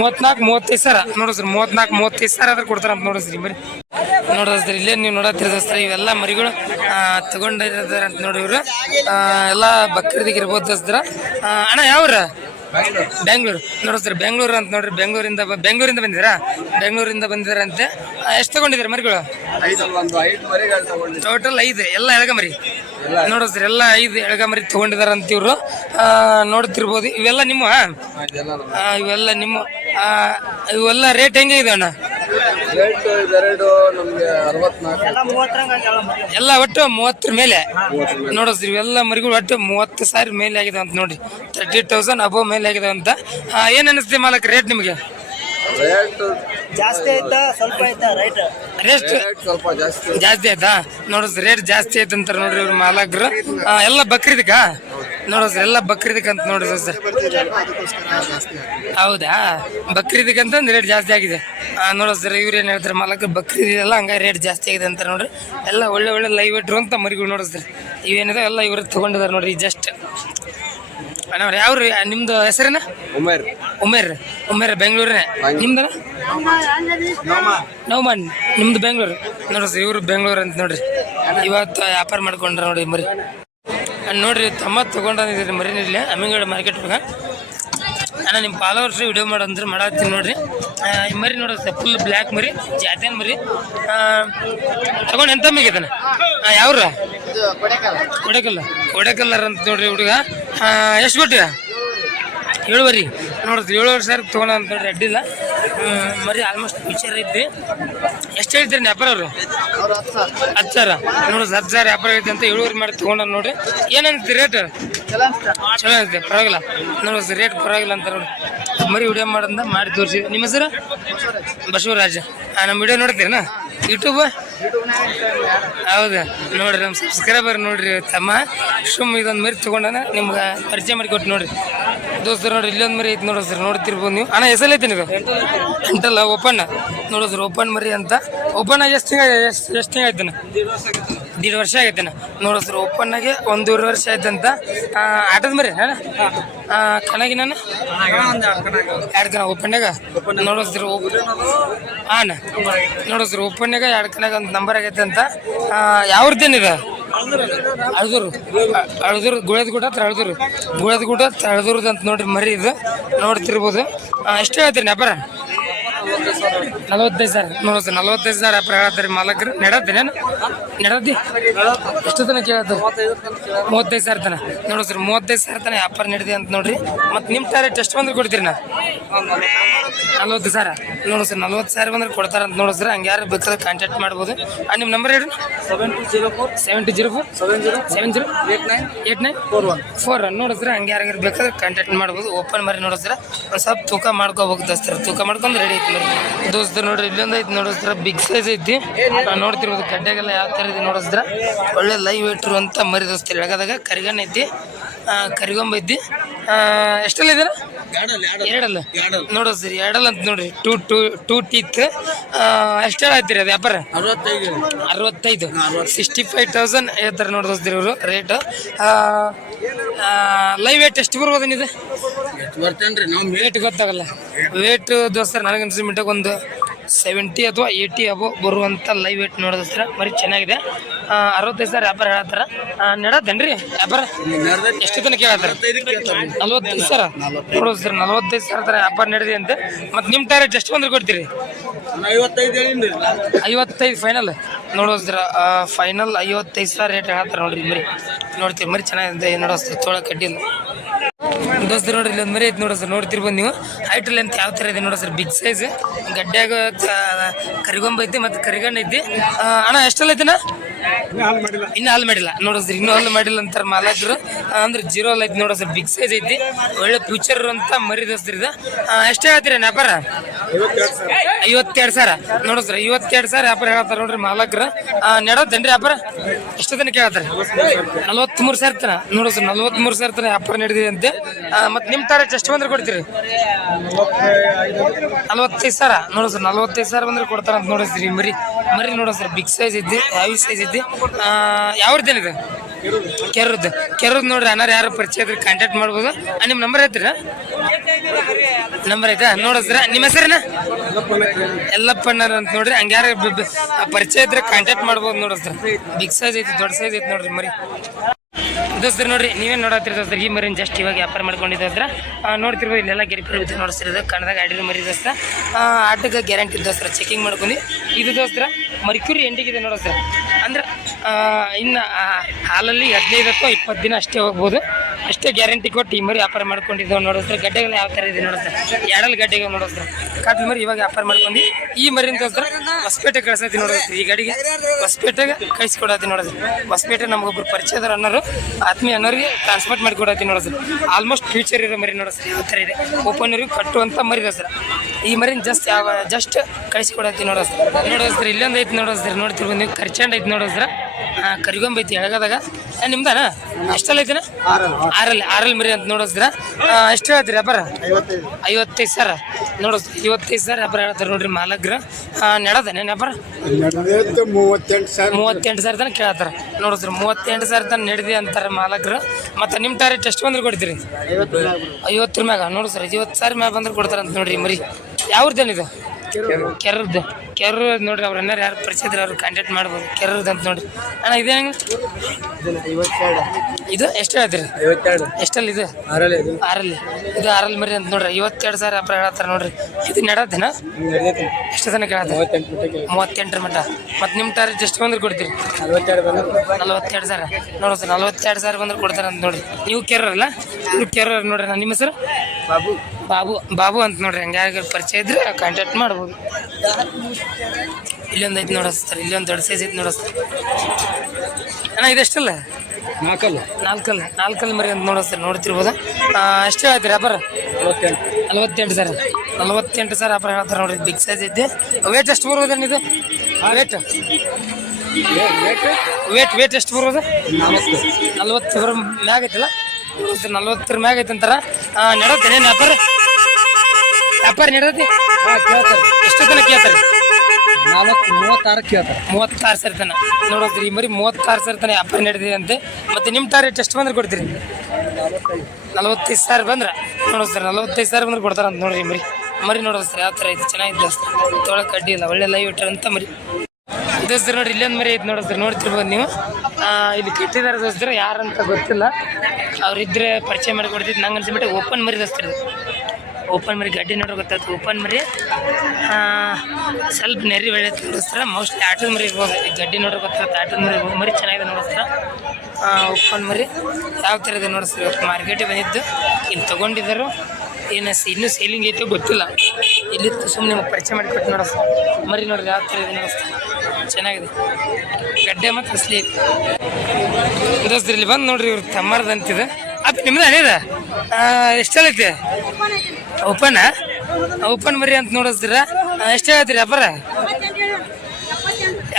ಮೂವತ್ನಾಲ್ಕು ಮೂವತ್ತೈದು ಸಾವಿರ. ನೋಡಿಸ್ರಿ ಮೂವತ್ನಾಲ್ಕು ಮೂವತ್ತೈದು ಸಾವಿರ ಆದ್ರೆ ಕೊಡ್ತಾರ ಅಂತ ನೋಡಿಸ್ರಿ ಬರೀ ನೋಡಿದ್ರಿ ಇಲ್ಲೇ ನೀವು ನೋಡತ್ತಿರ ದೋಸ್ತರ ಇವೆಲ್ಲ ಮರಿಗಳು ತಗೊಂಡಿರೋದಾರ ಅಂತ ನೋಡಿ ಇವರು. ಎಲ್ಲ ಬಕ್ರದಿಗೆ ಇರ್ಬೋದು ದೋಸ್ತರ ಅಣ್ಣ, ಯಾವ್ರ? ಬೆಂಗಳೂರು. ಸರ್ ಬೆಂಗಳೂರು ಅಂತ ನೋಡ್ರಿ ಬೆಂಗ್ಳೂರಿಂದ ಬೆಂಗ್ಳೂರಿಂದ ಬೆಂಗಳೂರಿಂದ ಬೆಂಗ್ಳೂರಿಂದ ಬಂದಿದಾರಂತೆ ಎಷ್ಟು ತಗೊಂಡಿದ್ದಾರೆ ಮರಿಗಳು? ಟೋಟಲ್ ಐದು ಎಲ್ಲ ಎಳಗಮರಿ. ಮರಿ ಸರ್ ಎಲ್ಲ ಐದು ಎಳಗಮರಿ ಮರಿ ತಗೊಂಡಿದಾರ ಅಂತ ಇವರು ನೋಡ್ತಿರ್ಬೋದು. ಇವೆಲ್ಲ ನಿಮ್ಮ? ಇವೆಲ್ಲ ನಿಮ್ಮ ಇವೆಲ್ಲ ರೇಟ್ ಹೆಂಗೆ ಇದೆ ಅಣ್ಣ? ರೇಟ್ ಇವೆರಡು ನಮಗೆ ಅರವತ್ನಾಲ್ಕು. ಎಲ್ಲ ಒಟ್ಟು ಮೂವತ್ತರ ಮೇಲೆ. ನೋಡಿಸ್ರಿ ಎಲ್ಲ ಮರಿಗಳು ಒಟ್ಟು ಮೂವತ್ತು ಸಾವಿರ ಮೇಲೆ ಆಗಿದೆ ಅಂತ ನೋಡಿ. ತರ್ಟಿ ತೌಸಂಡ್ ಅಬೋವ್ ಮೇಲೆ ಆಗಿದೆ ಅಂತ. ಏನ್ ಅನಿಸ್ತಿ ಮಾಲಕ್ ರೇಟ್ ನಿಮಗೆ? ರೇಟ್ ಜಾಸ್ತಿ ಆಯ್ತಾ ಸ್ವಲ್ಪ ಆಯ್ತಾ ರೈಟ್ ರೇಟ್ ಸ್ವಲ್ಪ ಜಾಸ್ತಿ. ಜಾಸ್ತಿ ಆಯ್ತಾ? ನೋಡಿಸ್ ರೇಟ್ ಜಾಸ್ತಿ ಆಯ್ತು ಅಂತಾರೆ ನೋಡ್ರಿ ಇವ್ರ ಮಾಲಕ್ರು. ಎಲ್ಲ ಬಕ್ರೀದಕ್ಕ ನೋಡೋ ಸರ್ ಎಲ್ಲ ಬಕ್ರೀದಕ್ಕಂತ ನೋಡಿ ಸರ್ ಹೌದಾ? ಬಕ್ರೀದಕ್ಕಂತ ರೇಟ್ ಜಾಸ್ತಿ ಆಗಿದೆ. ನೋಡೋ ಸರ್ ಇವ್ರು ಏನು ಹೇಳ್ತಾರೆ ಮಾಲಕ ಬಕ್ರೀದೆಲ್ಲ ಹಂಗೆ ರೇಟ್ ಜಾಸ್ತಿ ಆಗಿದೆ ಅಂತ ನೋಡ್ರಿ. ಎಲ್ಲ ಒಳ್ಳೆ ಒಳ್ಳೆ ಲೈವ್ ಇಟ್ರು ಅಂತ ಮರಿಗಳು ನೋಡೋ ಸರ್. ಇವೇನಿದೆ ಎಲ್ಲ ಇವ್ರು ತೊಗೊಂಡಿದ್ದಾರೆ ನೋಡ್ರಿ ಜಸ್ಟ್ ಅಣ್ಣವ್ರ ಯಾವ್ರಿ ನಿಮ್ದು ಹೆಸರೇನ? ಉಮೇರ್. ಉಮೇರ್ ಉಮೇರ್ ಬೆಂಗಳೂರಿನ. ನಿಮ್ದನ? ನೌಮನ್. ನಿಮ್ದು ಬೆಂಗಳೂರು. ನೋಡ್ರಿ ಸರ್ ಇವರು ಬೆಂಗಳೂರು ಅಂತ ನೋಡ್ರಿ. ಇವತ್ತು ವ್ಯಾಪಾರ ಮಾಡ್ಕೊಂಡ್ರೆ ನೋಡಿ ಮರಿ. ನೋಡ್ರಿ, ತಮ್ಮ ತೊಗೊಂಡಿದ್ದೀರಿ ಮರಿ ಇಲ್ಲಿ ಅಮ್ಮಿಗಡ ಮಾರ್ಕೆಟ್ ಒಳಗೆ. ಅಣ್ಣ ನಿಮ್ಮ ಫಾಲೋವರ್ಸ್ ವಿಡಿಯೋ ಮಾಡಂದ್ರೆ ಮಾಡತ್ತೀನಿ ನೋಡ್ರಿ. ಮರಿ ನೋಡೋದು ಫುಲ್ ಬ್ಲ್ಯಾಕ್ ಮರಿ ಜಾತೇನ್ ಮರಿ. ತಗೊಂಡು ಎಂತ ಮಿಗಿದಾನ ಯಾವ್ರ? ಕೊಡೆಕಲ್ಲ. ಕೊಡೆಕಲ್ಲರ್ ಅಂತ ನೋಡ್ರಿ ಹುಡುಗ. ಎಷ್ಟು ಕೊಟ್ಟಿಯ? ಏಳುವರಿ. ನೋಡ್ರಿ, ಏಳುವರೆ ಸಾವಿರ ತೊಗೊಂಡ ಅಂತ ಅಡ್ಡಿಲ್ಲ. ಮರಿ ಆಲ್ಮೋಸ್ಟ್ ವಿಚಾರ ಐತಿ ಎಷ್ಟು ಹೇಳ್ತೀರಿ ವ್ಯಾಪಾರ ಅವರು? ಹತ್ತು ಸಾವಿರ. ನೋಡ್ರಿ ಹತ್ತು ಸಾವಿರ ವ್ಯಾಪಾರ ಐತಿ ಅಂತ ಇಳುವರಿ ಮಾಡಿ ತೊಗೊಂಡ ನೋಡ್ರಿ. ಏನಂತ ರೇಟ್ ಚಲೋ ಐತೆ ಪರವಾಗಿಲ್ಲ. ನೋಡ್ರಿ ರೇಟ್ ಪರವಾಗಿಲ್ಲ ಅಂತ ನೋಡಿ. ಮರಿ ವಿಡಿಯೋ ಮಾಡಂದ ಮಾಡಿ ತೋರಿಸಿ ನಿಮ್ಮ ಹೆಸರು? ಬಸವರಾಜ. ನಮ್ಮ ವಿಡಿಯೋ ನೋಡ್ತೀರಣ್ಣ ಯೂಟ್ಯೂಬ್? ಹೌದಾ? ನೋಡ್ರಿ, ನಮ್ಮ ಸಬ್ಸ್ಕ್ರೈಬರ್ ನೋಡ್ರಿ ತಮ್ಮ. ಸುಮ್ ಇದೊಂದು ಮರಿ ತಗೊಂಡನ, ನಿಮ್ಗೆ ಪರಿಚಯ ಮಾಡಿ ಕೊಟ್ಟು ನೋಡ್ರಿ. ದೋಸ್ತರು ನೋಡ್ರಿ, ಇಲ್ಲೊಂದು ಮರಿ ಐತಿ ನೋಡ್ರಿ ಸರ್, ನೋಡ್ತಿರ್ಬೋದು ನೀವು. ಅಣ್ಣ ಹೆಸರು ಐತಿ ನೀವು ಅಂಟಲ್ಲ ಓಪನ್ ನೋಡೋದ್ರಿ ಓಪನ್ ಮರಿ ಅಂತ. ಓಪನ್ ಎಷ್ಟು ಎಷ್ಟು ತಿಂಗ ಆಯ್ತಾನ? ದೀಡ್ ವರ್ಷ ಆಗೈತೆ ನೋಡೋ ಸರ್ ಓಪನ್ ಆಗಿ ಒಂದೂವರೆ ವರ್ಷ ಆಯ್ತಂತ ಆಟದ ಮರಿ ಅಣ್ಣ? ಕಣಗಿ ನಾನು ಎರಡು ಕಣ ಓಪನ್ಯಾಗ ನೋಡೋ ಸರ್ ಹಾಂ ಸರ್ ಓಪನ್ಯಾಗ ಎರಡು ಕಣಾಗ ಒಂದು ನಂಬರ್ ಆಗೈತೆ ಅಂತ. ಯಾವ್ರದ್ದೇನಿದೆ ಅಳದೂರು. ಅಳದೂರು ಗುಳದ ಗುಟ ಹತ್ರ ಅಳ್ದೂರು. ಗುಳದ ಗುಡ ಹತ್ರ ಅಂತ ನೋಡ್ರಿ ಮರಿ ಇದು. ನೋಡ್ತಿರ್ಬೋದು. ಎಷ್ಟು ಹೇಳ್ತೀರಿ ವ್ಯಾಪಾರ ನಲವತ್ತೈದು ಸಾವಿರ. ನೋಡಿ ಸರ್ ನಲವತ್ತೈದು ಸಾವಿರ ವ್ಯಾಪಾರ ಹೇಳ್ತಾರೆ ಮಾಲಕರು. ನೆಡತ್ತೇನೇನು ನೆಡದ್ದಿ ಎಷ್ಟು ತನಕ ಕೇಳತ್ತಾರೆ ಮೂವತ್ತೈದು ಸಾವಿರ ತನ ನೋಡು ಸರ್ ಮೂವತ್ತೈದು ಸಾವಿರ ತನ ವ್ಯಾಪಾರ ನಡೆದಿ ಅಂತ ನೋಡ್ರಿ. ಮತ್ತೆ ನಿಮ್ಮ ಟಾರೆಟ್ ಎಷ್ಟು ಬಂದ್ರೆ ಕೊಡ್ತೀರಿ ನಾ? ನಲ್ವತ್ತು ಸಾವಿರ. ನೋಡು ಸರ್ ನಲ್ವತ್ತು ಸಾವಿರ ಬಂದ್ರೆ ಅಂತ ನೋಡು ಸರ್. ಹಂಗೆ ಯಾರು ಬೇಕಾದ್ರೆ ಕಾಂಟ್ಯಾಕ್ಟ್ ಮಾಡ್ಬೋದು. ಆ ನಿಮ್ಮ ನಂಬರ್ ಹೇಳಿ seven two zero four seven two zero four seven zero seven zero eight nine eight nine four one four ನೋಡಿದ್ರೆ ಹಂಗೆ ಯಾರಿಗಾರು ಬೇಕಾದ್ರೆ ಕಾಂಟ್ಯಾಕ್ಟ್ ಮಾಡ್ಬೋದು. ಓಪನ್ ಮಾಡಿ ನೋಡಿದ್ರೆ ಒಂದು ಸ್ವಲ್ಪ ತೂಕ ಮಾಡ್ಕೋಬೇಕು ಸರ್ ತೂಕ ಮಾಡ್ಕೊಂಡು ರೆಡಿ ಐತಿ ನೋಡಿ ದೋಸ್ತರ ನೋಡ್ರಿ, ಇಲ್ಲೊಂದ್ ಐತಿ ನೋಡಿಸ್ರ ಬಿಗ್ ಸೈಜ್ ಐತಿ. ನೋಡ್ತಿರ್ಬೋದು ಕಡ್ಡೆಗೆಲ್ಲ ಯಾವ ತರ ಇದೆ ನೋಡಿಸ್ರ ಒಳ್ಳೆ ಲೈವ್ ಇಟ್ರು ಅಂತ ಮರಿ ದೋಸ್ತ ಎಳಗದಾಗ ಕರಿಗಣ್ಣ ಐತಿ. ಆ, ಎಷ್ಟಲ್ಲ ಇದಾರೆ? ಎರಡಲ್ಲ ನೋಡೋ ಸರಿ ಎರಡಲ್ಲ ಅಂತ ನೋಡ್ರಿ. ಟೂ ಟೂ ಟೂ ಟೀತ್ ಎಷ್ಟು ಹೇಳ್ತೀರಿ ಅದು ವ್ಯಾಪಾರ? ಅರವತ್ತೈದು. ಸಿಕ್ಸ್ಟಿ ಫೈವ್ ತೌಸಂಡ್ ಹೇಳ್ತಾರೆ ನೋಡಿ ದೋಸ್ತಿರಿ ಇವರು ರೇಟ್ ಲೈವ್ ವೇಟ್ ಎಷ್ಟು ಬರ್ಬೋದು ಇದು ವೇಟ್ ಗೊತ್ತಾಗಲ್ಲ. ವೇಟ್ ದೋಸ್ತರ ನನಗೆ ಮಿಟ್ಟಕ್ಕೆ ಒಂದು ಸೆವೆಂಟಿ ಅಥವಾ ಏಯ್ಟಿ ಅಬೋ ಬರುವಂಥ ಲೈವ್ ವೇಟ್ ನೋಡೋದಸ್ತರ ಮರಿ ಚೆನ್ನಾಗಿದೆ. ಅರವತ್ತೈದು ಸಾವಿರ ವ್ಯಾಪಾರ ಹೇಳ್ತಾರ? ನಡತೇನ್ರಿ ವ್ಯಾಪಾರ. ಎಷ್ಟು ತನಕ ಕೇಳತ್ತಾರ ನಲ್ವತ್ತೈದು ಸರ್ ನೋಡೋದು ಸರ್ ನಲ್ವತ್ತೈದು ಸಾವಿರ ಥರ ವ್ಯಾಪಾರ ನಡೆದಿ ಅಂತೆ. ಮತ್ತು ನಿಮ್ಮ ಟಾರೆಟ್ ಎಷ್ಟು ಬಂದ್ರೆ ಕೊಡ್ತೀರಿ? ಐವತ್ತೈದು ಫೈನಲ್ ನೋಡೋದು ನೋಡೋದ್ರ ಫೈನಲ್ ಐವತ್ತೈದು ಸಾವಿರ ರೇಟ್ ಹೇಳ್ತಾರೆ ನೋಡ್ರಿ ಮರಿ. ನೋಡ್ತೀವಿ ಮರಿ ಚೆನ್ನಾಗಿದೆ ನೋಡೋಸ್ತೀವಿ ತೋಳ ಕಡ್ಡಿಲ್ಲ ದೋಸ್ತ ನೋಡ್ರಿ ಇಲ್ಲಿ ಮರಿ ಐತೆ ನೋಡ್ರಿ ಸರ್ ನೋಡ್ತಿರ್ಬೋದು ನೀವು. ಹೈಟ್ ಲೆಂತ್ ಯಾವ ಥರ ಇದೆ ನೋಡ್ರಿ ಸರ್ ಬಿಗ್ ಸೈಜ್ ಗಡ್ಡ್ಯಾಗ ಕರಿಗೊಂಬ ಐತಿ ಮತ್ತು ಕರಿಗಣ್ಣ ಐತಿ. ಅಣ್ಣ, ಎಷ್ಟಲ್ಲ ಐತಿನ ಇನ್ನು ಹಾಲು ಮಾಡಿಲ್ಲ. ನೋಡ್ರಿ ಸರ್ ಇನ್ನೂ ಹಾಲು ಮಾಡಿಲ್ಲ ಅಂತಾರೆ ಮಾಲಾಜರು ಅಂದ್ರೆ ಜೀರೋ ಲೈಫ್ ನೋಡೋ ಸರ್ ಬಿಗ್ ಸೈಜ್ ಐತಿ. ಒಳ್ಳೆ ಫ್ಯೂಚರ್ ಅಂತ ಮರಿ ದೋಸ್ತ್ರಿ ಇದು ಎಷ್ಟೇ ಹೇಳ್ತೀರಿ ವ್ಯಾಪಾರ? ಐವತ್ತೆರಡು ಸಾವಿರ. ನೋಡು ಸರ್, ಐವತ್ತೆರಡು ಸಾವಿರ ವ್ಯಾಪಾರ ಹೇಳ್ತಾರೆ ನೋಡ್ರಿ ಮಾಲಕರು. ನೆಡೋದೇನ್ರಿ ವ್ಯಾಪಾರ? ಎಷ್ಟು ತನಕ ಹೇಳ್ತಾರೆ ನಲ್ವತ್ಮೂರು ಸಾವಿರ ತನ. ನೋಡು ಸರ್, ನಲ್ವತ್ಮೂರು ಸಾವಿರ ತನ ವ್ಯಾಪಾರ ನಡೆದಿದೆ ಅಂತೆ. ಮತ್ತು ನಿಮ್ಮ ತಾರ ಎಷ್ಟು ಬಂದ್ರೆ ಕೊಡ್ತೀರಿ? ನಲ್ವತ್ತೈದು ಸಾವಿರ. ನೋಡು ಸರ್, ನಲ್ವತ್ತೈದು ಸಾವಿರ ಬಂದ್ರೆ ಕೊಡ್ತಾರ ಅಂತ ನೋಡಿಸ್ತೀರಿ ಮರಿ. ಮರಿ ನೋಡೋ ಸರ್ ಬಿಗ್ ಸೈಜ್ ಐತಿ ಹ್ಯಾವಿ ಸೈಜ್ ಐತಿ. ಯಾವ್ರದ್ದೇನಿದೆ? ಕೆರದ್ದು ಕೆರದ್ ನೋಡ್ರಿ ಅನಾರ ಯಾರು ಪರಿಚಯ ಇದ್ರೆ ಕಾಂಟ್ಯಾಕ್ಟ್ ಮಾಡ್ಬೋದು. ನಿಮ್ಮ ನಂಬರ್ ಐತ್ರಿ? ನಂಬರ್ ಐತಾ? ನೋಡಿದ್ರ ನಿಮ್ಮ ಹೆಸರೇನ? ಎಲ್ಲಪ್ಪಣ್ಣರ್ ಅಂತ ನೋಡ್ರಿ. ಹಂಗ ಯಾರ ಪರಿಚಯ ಇದ್ರೆ ಕಾಂಟ್ಯಾಕ್ಟ್ ಮಾಡ್ಬೋದು ನೋಡಿದ್ರ ಬಿಗ್ ಸೈಜ್ ಐತಿ, ದೊಡ್ಡ ಸೈಜ್ ಐತಿ ನೋಡ್ರಿ ಮರಿ. ದೋಸ್ತರು ನೋಡ್ರಿ, ನೀವೇನು ನೋಡತ್ತೀರಿ ದೋಸ್ತರು? ಈ ಮರಿನ ಜಸ್ಟ್ ಇವಾಗ ವ್ಯಾಪಾರ ಮಾಡ್ಕೊಂಡಿದ್ದ ಹತ್ರ ನೋಡ್ತಿರ್ಬೋದು, ಇಲ್ಲೆಲ್ಲ ಗೆರಿಪಿ ಬಿದ್ದು ನೋಡಿಸ್ತಿರೋದು. ಕಣ್ಣದಾಗ ಆಡಿರೋ ಮರಿ ದೋಸ್ತ ಆಟಕ್ಕೆ ಗ್ಯಾರಂಟಿ ದೋಸ್ತರ. ಚೆಕಿಂಗ್ ಮಾಡ್ಕೊಂಡು. ಇದು ದೋಸ್ತರ ಮರ್ಕ್ಯೂರಿ ಎಂಡಿಗಿದೆ ನೋಡೋಸ್ರ ಅಂದ್ರೆ ಇನ್ನು ಹಾಲಲ್ಲಿ ಹದಿನೈದು ಅಥವಾ ಇಪ್ಪತ್ತು ದಿನ ಅಷ್ಟೇ ಹೋಗ್ಬೋದು. ಅಷ್ಟೇ ಗ್ಯಾರಂಟಿ ಕೊಟ್ಟು ಈ ಮರಿ ವ್ಯಾಪಾರ ಮಾಡ್ಕೊಂಡಿದ್ದೇವೆ ನೋಡಿದ್ರೆ ಗಡ್ಡೆಗಳು ಯಾವ ಥರ ಇದೆ ನೋಡಿದ್ರೆ. ಎರಡಲ್ಲಿ ಗಡ್ಡೆಗಳು ನೋಡಿದ್ರೆ. ಕಾಟ್ಲ ಮರಿ ಇವಾಗ ವ್ಯಾಪಾರ ಮಾಡ್ಕೊಂಡು ಈ ಮರಿನ ದೋಸ್ತರ ಹೊಸಪೇಟೆ ಕಳ್ಸತ್ತಿ ನೋಡಿದ್ರೆ ಈ ಗಾಡಿಗೆ. ಹೊಸಪೇಟೆಗೆ ಕಳಿಸ್ಕೊಡತ್ತಿ ನೋಡಿದ್ರೆ. ಹೊಸಪೇಟೆ ನಮಗೊಬ್ರು ಪರಿಚಯದವ್ರು ಅನ್ನೋರು, ಆತ್ಮೀಯ ಅನ್ನೋರಿಗೆ ಟ್ರಾನ್ಸ್ಪೋರ್ಟ್ ಮಾಡಿ ಕೊಡತ್ತಿ ನೋಡಿದ್ರೆ. ಆಲ್ಮೋಸ್ಟ್ ಫ್ಯೂಚರ್ ಇರೋ ಮರಿ ನೋಡಿದ್ರೆ ಯಾವ ಥರ ಇದೆ. ಓಪನರಿಗೆ ಕಟ್ಟುವಂಥ ಮರಿ ದೋಸ್ರ ಈ ಮರಿನ ಜಸ್ಟ್ ಯಾವ ಜಸ್ಟ್ ಕಳಿಸ್ಕೊಡತ್ತಿ ನೋಡಿದ್ರೆ. ನೋಡಿದ್ರೆ ಇಲ್ಲೊಂದು ಐತಿ ನೋಡಿದ್ರೆ ನೋಡ್ತಿರ್ಬೋದು ನೀವು ಖರ್ಚಂಡ್ ಐತಿ ನೋಡಿದ್ರೆ ಹಾಂ ಕರಿಗೊಂಬೈತಿ ಎಳಗದಾಗ. ನಿಮ್ದಾನ? ಅಷ್ಟಲ್ಲ ಐತಿನ? ಆರಲ್ಲಿ ಆರಲ್ ಮರಿ ಅಂತ ನೋಡಿಸ್ತೀರ ಎಷ್ಟು ಹೇಳ್ತೀರಿ ಅಬ್ಬರ ಐವತ್ತೈದು ಸರ್. ನೋಡಿಸ್ ಇವತ್ತೈದು ಸರ್ ಅಬ್ಬರ ಹೇಳ್ತಾರೆ ನೋಡ್ರಿ ಮಾಲಗ್ರ ನೆಡದೇನೆ ಅಬ್ಬರ ಮೂವತ್ತೆಂಟು ಸಾವಿರ ಮೂವತ್ತೆಂಟು ಸಾವಿರ ತನಕ ಕೇಳತ್ತಾರ. ನೋಡಿಸ್ರಿ ಮೂವತ್ತೆಂಟು ಸಾವಿರ ತನಕ ನಡೆದಿ ಅಂತಾರೆ ಮಾಲಗ್ರ ಮತ್ತು ನಿಮ್ಮ ಟಾರೆಟ್ ಎಷ್ಟು ಬಂದ್ರೆ ಕೊಡ್ತೀರಿ? ಐವತ್ತರ ಮ್ಯಾಗ. ನೋಡಿ ಸರ್ ಐವತ್ತು ಸಾವಿರ ಮ್ಯಾಗ ಬಂದ್ರೆ ಕೊಡ್ತಾರೆ ಅಂತ ನೋಡ್ರಿ ಮರಿ. ಯಾವ್ರದ್ದೇನಿದೆ ಕೆರ್ರದ್ದು ಕೆರ್ರ ನೋಡ್ರಿ ಅವ್ರ ಏನಾರು ಯಾರು ಪರಿಚಯ ಇದ್ರೆ ಅವ್ರು ಕಾಂಟ್ಯಾಕ್ಟ್ ಮಾಡ್ಬೋದು. ಕೆರ್ರದ್ದು ಅಂತ ನೋಡ್ರಿ. ಅಣ್ಣ ಇದೇ ಹೆಂಗೆ? ಇದು ಎಷ್ಟು ಹೇಳ್ತೀರಿ? ಎಷ್ಟಲ್ಲಿ ಇದು? ಆರಲ್ಲಿ ಇದು ಆರಲ್ಲಿ ಮರಿ ಅಂತ ನೋಡ್ರಿ. ಐವತ್ತೆರಡು ಸಾವಿರ ಅಪ್ರ ಹೇಳತ್ತಾರ ನೋಡ್ರಿ. ಇದು ನಡತ್ತೇನ ಎಷ್ಟು ಜನ ಹೇಳತ್ತೆ? ಮೂವತ್ತೆಂಟರ ಮಟ್ಟ. ಮತ್ತು ನಿಮ್ಮ ಟಾರ್ಜ್ ಎಷ್ಟು ಬಂದ್ರೆ ಕೊಡ್ತೀರಿ? ನಲ್ವತ್ತೆರಡು ಸಾವಿರ ನೋಡ್ರಿ ಸರ್. ನಲ್ವತ್ತೆರಡು ಸಾವಿರ ಬಂದ್ರೆ ಕೊಡ್ತಾರೆ ಅಂತ ನೋಡ್ರಿ. ನೀವು ಕೇರಲ್ಲ ನೀವು ಕೇರ ನೋಡ್ರಿ. ನಾನು ನಿಮ್ಮ ಹೆಸರು? ಬಾಬು. ಬಾಬು. ಬಾಬು ಅಂತ ನೋಡ್ರಿ. ಹಂಗೆ ಯಾರಿಗಾರು ಪರಿಚಯ ಇದ್ರೆ ಕಾಂಟ್ಯಾಕ್ಟ್ ಮಾಡ್ಬೋದು. ಇಲ್ಲೊಂದು ಐತೆ ನೋಡಿಸ್ತಾರೆ ಇಲ್ಲೊಂದು ದೊಡ್ಡ ಸೈಜ್ ಐತೆ ನೋಡಿಸ್ತಾರೆ ಅಣ್ಣ ಇದೆಷ್ಟಲ್ಲ? ನಾಲ್ಕಲ್ಲ. ನಾಲ್ಕಲ್ಲ ನಾಲ್ಕಲ್ಲಿ ಮರಿ ಅಂತ ನೋಡಿಸ್ತಾರೆ ನೋಡ್ತಿರ್ಬೋದ? ಅಷ್ಟೇ ಹೇಳ್ತೀರಿ ವ್ಯಾಪಾರ ನಲವತ್ತೆಂಟು. ನಲವತ್ತೆಂಟು ಸರ್. ನಲವತ್ತೆಂಟು ಸರ್ ವ್ಯಾಪಾರ ಹೇಳ್ತಾರೆ ನೋಡಿರಿ ಬಿಗ್ ಸೈಜ್ ಐತಿ. ವೇಟ್ ಎಷ್ಟು ಬರ್ಬೋದೇನು ಇದು? ವೇಟ್ ವೇಟ್ ವೇಟ್ ಎಷ್ಟು ಬರ್ಬೋದು ನಲ್ವತ್ತು. ನಲ್ವತ್ತರ ಮ್ಯಾಗ ಐತಲ್ಲ? ನಲ್ವತ್ತು ನಲ್ವತ್ತರ ಮ್ಯಾಗ ಐತೆ ಅಂತಾರ? ನಡತ್ತೇನೆ ವ್ಯಾಪಾರ ವ್ಯಾಪಾರ ಕೇಳ್ತಾರೆ. ಎಷ್ಟು ತನಕ ಕೇಳ್ತಾರೆ. ನಾಲ್ಕು, ಮೂವತ್ತಾರು ಕೇಳ್ತಾರೆ. ಮೂವತ್ತಾರು ಸರಿ ತನ ನೋಡೋದ್ರಿ, ಈ ಮರಿ ಮೂವತ್ತಾರು ಸರಿ ಅಪ್ಪ ನಡೆದಿದೆ ಅಂತೆ. ಮತ್ತೆ ನಿಮ್ಮ ಟಾರ್ಗೆಟ್ ಎಷ್ಟು ಬಂದ್ರೆ ಕೊಡ್ತೀರಿ? ನಲವತ್ತೈದು ಸಾವಿರ ಬಂದ್ರೆ. ನೋಡೋದು ಸರ್, ನಲವತ್ತೈದು ಸಾವಿರ ಬಂದ್ರೆ ಕೊಡ್ತಾರೆ ಅಂತ ನೋಡ್ರಿ ಮರಿ. ಮರಿ ನೋಡೋದು ಸರ್ ಯಾವ ಥರ ಐತೆ, ಚೆನ್ನಾಗಿದೆ ಸರ್ ತೊಳಕ್ಕೆ ಕಡ್ಡಿ ಇಲ್ಲ, ಒಳ್ಳೆ ಲೈವ್ ಇಟ್ಟರೆ ಅಂತ ಮರಿ. ದೋಸ್ತರು ನೋಡಿ ಇಲ್ಲೊಂದು ಮರಿ ಐತೆ ಸರ್, ನೋಡ್ತಿರ್ಬೋದು ನೀವು. ಇಲ್ಲಿ ಕಟ್ಟಿದಾರೆ ದೋಸ್ತರು, ಯಾರಂತ ಗೊತ್ತಿಲ್ಲ. ಅವ್ರಿದ್ರೆ ಪರಿಚಯ ಮಾಡಿಕೊಡ್ತಿದ್ದು ನಂಗೆ ಅನ್ಸಿಬಿಟ್ಟು ಓಪನ್ ಮರಿ ದೋಸ್ತರು ಓಪನ್ ಮರಿ ಗಡ್ಡಿ ನೋಡ್ರೆ ಗೊತ್ತಾಯ್ತು. ಓಪನ್ ಮರಿ ಸ್ವಲ್ಪ ನೆರಿ ಒಳ್ಳೆ ತೋರಿಸ್ತಾರ ಮೋಸ್ಟ್ಲಿ ಆಟದ ಮರಿ ಇರ್ಬೋದು ಗಡ್ಡಿ ನೋಡ್ರೆ ಗೊತ್ತಾಗುತ್ತೆ ಆಟದ ಮರಿ ಇರ್ಬೋದು ಮರಿ ಚೆನ್ನಾಗಿದೆ ನೋಡಿಸ್ತಾರ ಓಪನ್ ಮರಿ ಯಾವ ಥರ ಇದೆ ನೋಡಿಸ್ತಾರೆ ಇವತ್ತು ಮಾರ್ಕೆಟಿಗೆ ಬಂದಿದ್ದು. ಇಲ್ಲಿ ತೊಗೊಂಡಿದ್ದರು. ಏನು ಇನ್ನೂ ಸೇಲಿಂಗ್ ಐತೆ ಗೊತ್ತಿಲ್ಲ. ಇಲ್ಲಿ ಸುಮ್ಮನೆ ನಿಮಗೆ ಪರಿಚಯ ಮಾಡಿಕೊಟ್ಟು ಕೊಟ್ಟು ಮರಿ ನೋಡ್ರಿ ಯಾವ ಥರ ಇದೆ ನೋಡಿಸ್ತಾರೆ ಚೆನ್ನಾಗಿದೆ. ಗಡ್ಡೆ ಮತ್ತು ಅಸಲಿ ಐತೆ. ಇಲ್ಲಿ ಬಂದು ನೋಡ್ರಿ ಇವ್ರು ತಮ್ಮರ್ದು ಅಂತಿದೆ. ಅದು ನಿಮ್ದು ಅನೇದ ಎಷ್ಟೆಲ್ಲ ಓಪನ್? ಓಪನ್ ಮರಿ ಅಂತ ನೋಡಿಸ್ತೀರ? ಎಷ್ಟು ಹೇಳ್ತೀರಿ ಅಬ್ಬರ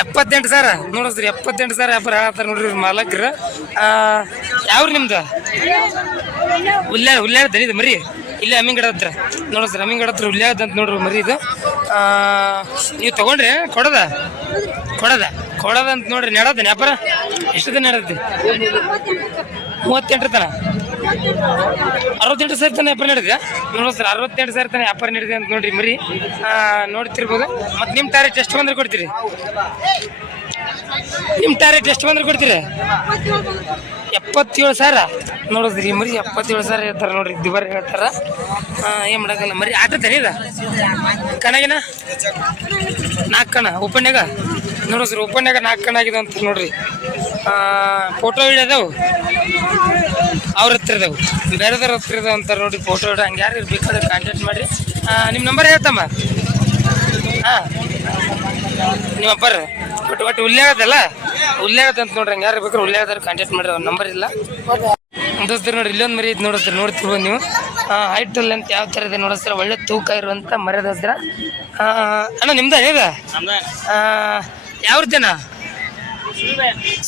ಎಪ್ಪತ್ತೆಂಟು ಸಾವಿರ? ನೋಡಿಸ್ರಿ ಎಪ್ಪತ್ತೆಂಟು ಸಾವಿರ ಅಬ್ಬರ ಹೇಳ್ತಾರೆ ನೋಡ್ರಿ ಮಾಲಕ್ರ. ಯಾವ್ರಿ ನಿಮ್ದು? ಹುಲ್ಯಾಳ ಹುಲ್ಯಾಳ ದನಿದು ಮರಿ? ಇಲ್ಲೇ ಅಮ್ಮಿಂಗಡ ಹತ್ರ. ನೋಡಿಸ್ರಿ ಅಮ್ಮಿಂಗಡ ಹತ್ರ ಹುಲ್ಯಾದ ಅಂತ ನೋಡ್ರಿ ಮರಿ ಇದು. ನೀವು ತಗೊಂಡ್ರಿ ಕೊಡದ? ಕೊಡದ? ಕೊಡದ ಅಂತ ನೋಡ್ರಿ ನೆಡದ ಅಬ್ಬರ ಎಷ್ಟು ದಿನ ನೆಡತ್ತೆ ಮೂವತ್ತೆಂಟು ತನ ಅರವತ್ತೆಂಟು ಸಾವಿರ ತನಕ ವ್ಯಾಪಾರ ನಡೆದಿದೆ ನೋಡಿ ಸರ್, ಅರವತ್ತೆಂಟು ಸಾವಿರ ತನಕ ವ್ಯಾಪಾರ ನಡೆದಿದೆ ಅಂತ ನೋಡ್ರಿ ಮರಿ. ನೋಡ್ತಿರ್ಬೋದು. ಮತ್ತೆ ನಿಮ್ಮ ಟಾರೆಟ್ ಎಷ್ಟು ಬಂದ್ರೆ ಕೊಡ್ತೀರಿ? ನಿಮ್ಮ ಟಾರೆಟ್ ಎಷ್ಟು ಬಂದ್ರೆ ಕೊಡ್ತೀರಿ? ಎಪ್ಪತ್ತೇಳು ಸಾವಿರ ನೋಡಿದ್ರಿ, ಮರಿ ಎಪ್ಪತ್ತೇಳು ಸಾವಿರ ಹೇಳ್ತಾರೆ ನೋಡ್ರಿ ದುಬಾರಿ ಹೇಳ್ತಾರ. ಏನು ಮಾಡೋಕ್ಕಲ್ಲ ಮರಿ ಆಟ ತನೀದ ಕಣಗಿನ? ನಾಲ್ಕು ಕಣ ಓಪನ್ಯಾಗ ನೋಡಿಸ್ರಿ ಓಪನ್ಯಾಗ ನಾಲ್ಕು ಕಣ ಆಗಿದೆ ಅಂತ ನೋಡ್ರಿ. ಫೋಟೋ ಹಿಡಿಯೋದವು ಅವ್ರ ಹತ್ರ ಇದಾವೆ ಬೇರೆದವ್ರ ಹತ್ರ ಇದಾವೆ ಅಂತಾರೆ ನೋಡಿ ಫೋಟೋ ಹಿಡಿದು ಹಂಗೆ ಯಾರು ಬೇಕಾದ್ರೆ ಕಾಂಟ್ಯಾಕ್ಟ್ ಮಾಡಿರಿ. ನಿಮ್ಮ ನಂಬರ್ ಹೇಳ್ತಮ್ಮ. ಹಾಂ ನಿಮ್ಮ ಅಪ್ಪರ ಬಟ್ ಒಟ್ಟು ಉಲ್ಲೇಖದಲ್ಲ ಉಲ್ಲೇಖದ ಅಂತ ನೋಡ್ರಿ ಹಂಗಾರು ಯಾರು ಬೇಕಾದ್ರೆ ಉಲ್ಲೇಖದವ್ರು ಕಾಂಟ್ಯಾಕ್ಟ್ ಮಾಡ್ರಿ ಅವ್ರ ನಂಬರ್ ಇಲ್ಲ. ದೋಸ್ತರು ನೋಡಿ ಇಲ್ಲೊಂದು ಮರಿ ಇದು ನೋಡಿಸ್ತಾರೆ ನೋಡ್ತಿರ್ಬೋದು ನೀವು. ಹೈಟ್ ಲೆಂತ್ ಯಾವ ಥರ ಇದೆ ನೋಡಿಸ್ತಾರೆ ಒಳ್ಳೆ ತೂಕ ಇರುವಂಥ ಮರ ದೋಸ್ತರ ಅಣ್ಣ ನಿಮ್ದ ಹೇಗ ಯಾವ್ದು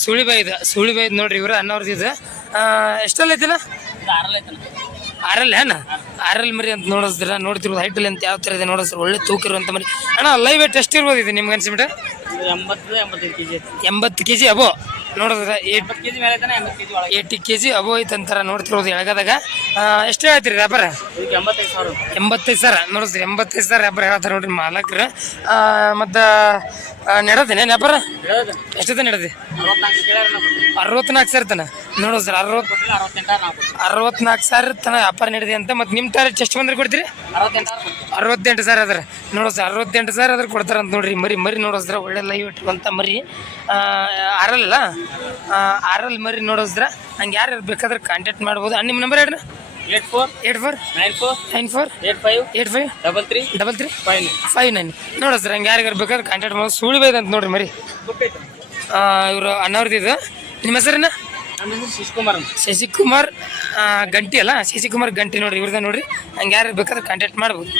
ಸುಳಿಬಾಯ್ದು ಸುಳಿಬಾಯ್ದು ನೋಡ್ರಿ ಇವರು ಅಣ್ಣವ್ರದ್ದು ಇದೆ. ಎಷ್ಟಲ್ಲ ಐತಿನ ಆರಲ್ಲಿ ಏನ? ಆರಲ್ ಮರಿ ಅಂತ ನೋಡಿಸ್ತೀರ ನೋಡ್ತಿರೋದು ಹೈಟ್ ಅಂತ ಯಾವ ಥರ ಇದೆ ನೋಡಿಸ್ರಿ ಒಳ್ಳೆ ತೂಕ ಇರುವಂತ ಮರಿ. ಅಣ್ಣ ಲೈವ್ ವೇಟ್ ಎಷ್ಟು ಇರ್ಬೋದು ಇದು ನಿಮ್ಗೆ ಅನ್ಸಿಬಿಟ್ಟು? ಎಂಬತ್ತು ಎಂಬತ್ತೈದು ಕೆ ಜಿ ಎಂಬತ್ತು ಕೆ ಜಿ ಅಬೋ ನೋಡಿದ್ರೆ ಮೇಲೆ ಐತಾನೆ ಎಂಬತ್ತು ಒಳಗೆ? ಏಯ್ಟಿ ಕೆ ಜಿ ಅಬೋ ಐತೆ ಅಂತಾರ ನೋಡ್ತಿರೋದು ಎಳಗದಾಗ. ಎಷ್ಟು ಹೇಳ್ತೀರಿ ವ್ಯಾಪಾರ ಇದಕ್ಕೆ ಎಂಬತ್ತೈದು ಸಾವಿರ ಎಂಬತ್ತೈದು ಸಾವಿರ. ನೋಡಿದ್ರಿ ಎಂಬತ್ತೈದು ಸಾವಿರ ವ್ಯಾಪಾರ ಹೇಳ್ತಾರೆ ನೋಡ್ರಿ ಮಾಲಕ್ರು. ಮತ್ತು ನಡದೇನೆ ವ್ಯಾಪಾರ ಎಷ್ಟೊತ್ತ ನಡೆದಿ? ಅರವತ್ನಾಲ್ಕು ಸಾವಿರ ತನ. ನೋಡು ಸರ್ ಅರವತ್ತು ಅರವತ್ನಾಲ್ಕು ಸಾವಿರ ತನ ವ್ಯಾಪಾರ ನಡೆದಿ ಅಂತ ಮತ್ತು ನಿಮ್ಮ ಟಾರೆಟ್ ಎಷ್ಟು ಬಂದ್ರೆ ಕೊಡ್ತೀರಿ? ಅರವತ್ತೆಂಟು ಸರ್ ಅದ್ರ ನೋಡೋ ಸರ್, ಅರವತ್ತೆಂಟು ಸಾವಿರ ಅದ್ರ ಕೊಡ್ತಾರೆ ಅಂತ ನೋಡ್ರಿ. ಮರಿ ಮರಿ ನೋಡೋಸ್ರ ಒಳ್ಳೆ ಲೈವ್ ಇಟ್ಕೊಂತ ಮರಿ. ಆರಲ್ಲ ಅರಲ್ ಮರಿ ನೋಡೋಸ್ರ ಹಂಗೆ ಯಾರು ಬೇಕಾದ್ರೆ ಕಾಂಟ್ಯಾಕ್ಟ್ ಮಾಡ್ಬೋದು. ನಿಮ್ಮ ನಂಬರ್ ಹೇಳ್ರಿ. Eight four eight four nine four nine four eight five eight five double three double three five five nine. ನೋಡೋ ಸರ್, ಹಂಗೆ ಯಾರು ಬೇಕಾದ್ರೆ ಕಾಂಟ್ಯಾಕ್ಟ್ ಮಾಡೋದು ಸುಳಿ ಬೈದ್ ಅಂತ ನೋಡ್ರಿ ಮರಿ. ಇವರು ಅಣ್ಣವ್ರದ್ದು ನಿಮ್ಮ ಹೆಸರೇನ? ಶಿಶುಕುಮಾರ್ ಗಂಟಿ ಅಲ್ಲ? ಶಶಿಕುಮಾರ್ ಗಂಟಿ ನೋಡ್ರಿ ಇವ್ರದ ನೋಡ್ರಿ. ಹಂಗೆ ಯಾರು ಬೇಕಾದ್ರೆ ಕಾಂಟ್ಯಾಕ್ಟ್ ಮಾಡ್ಬೋದು.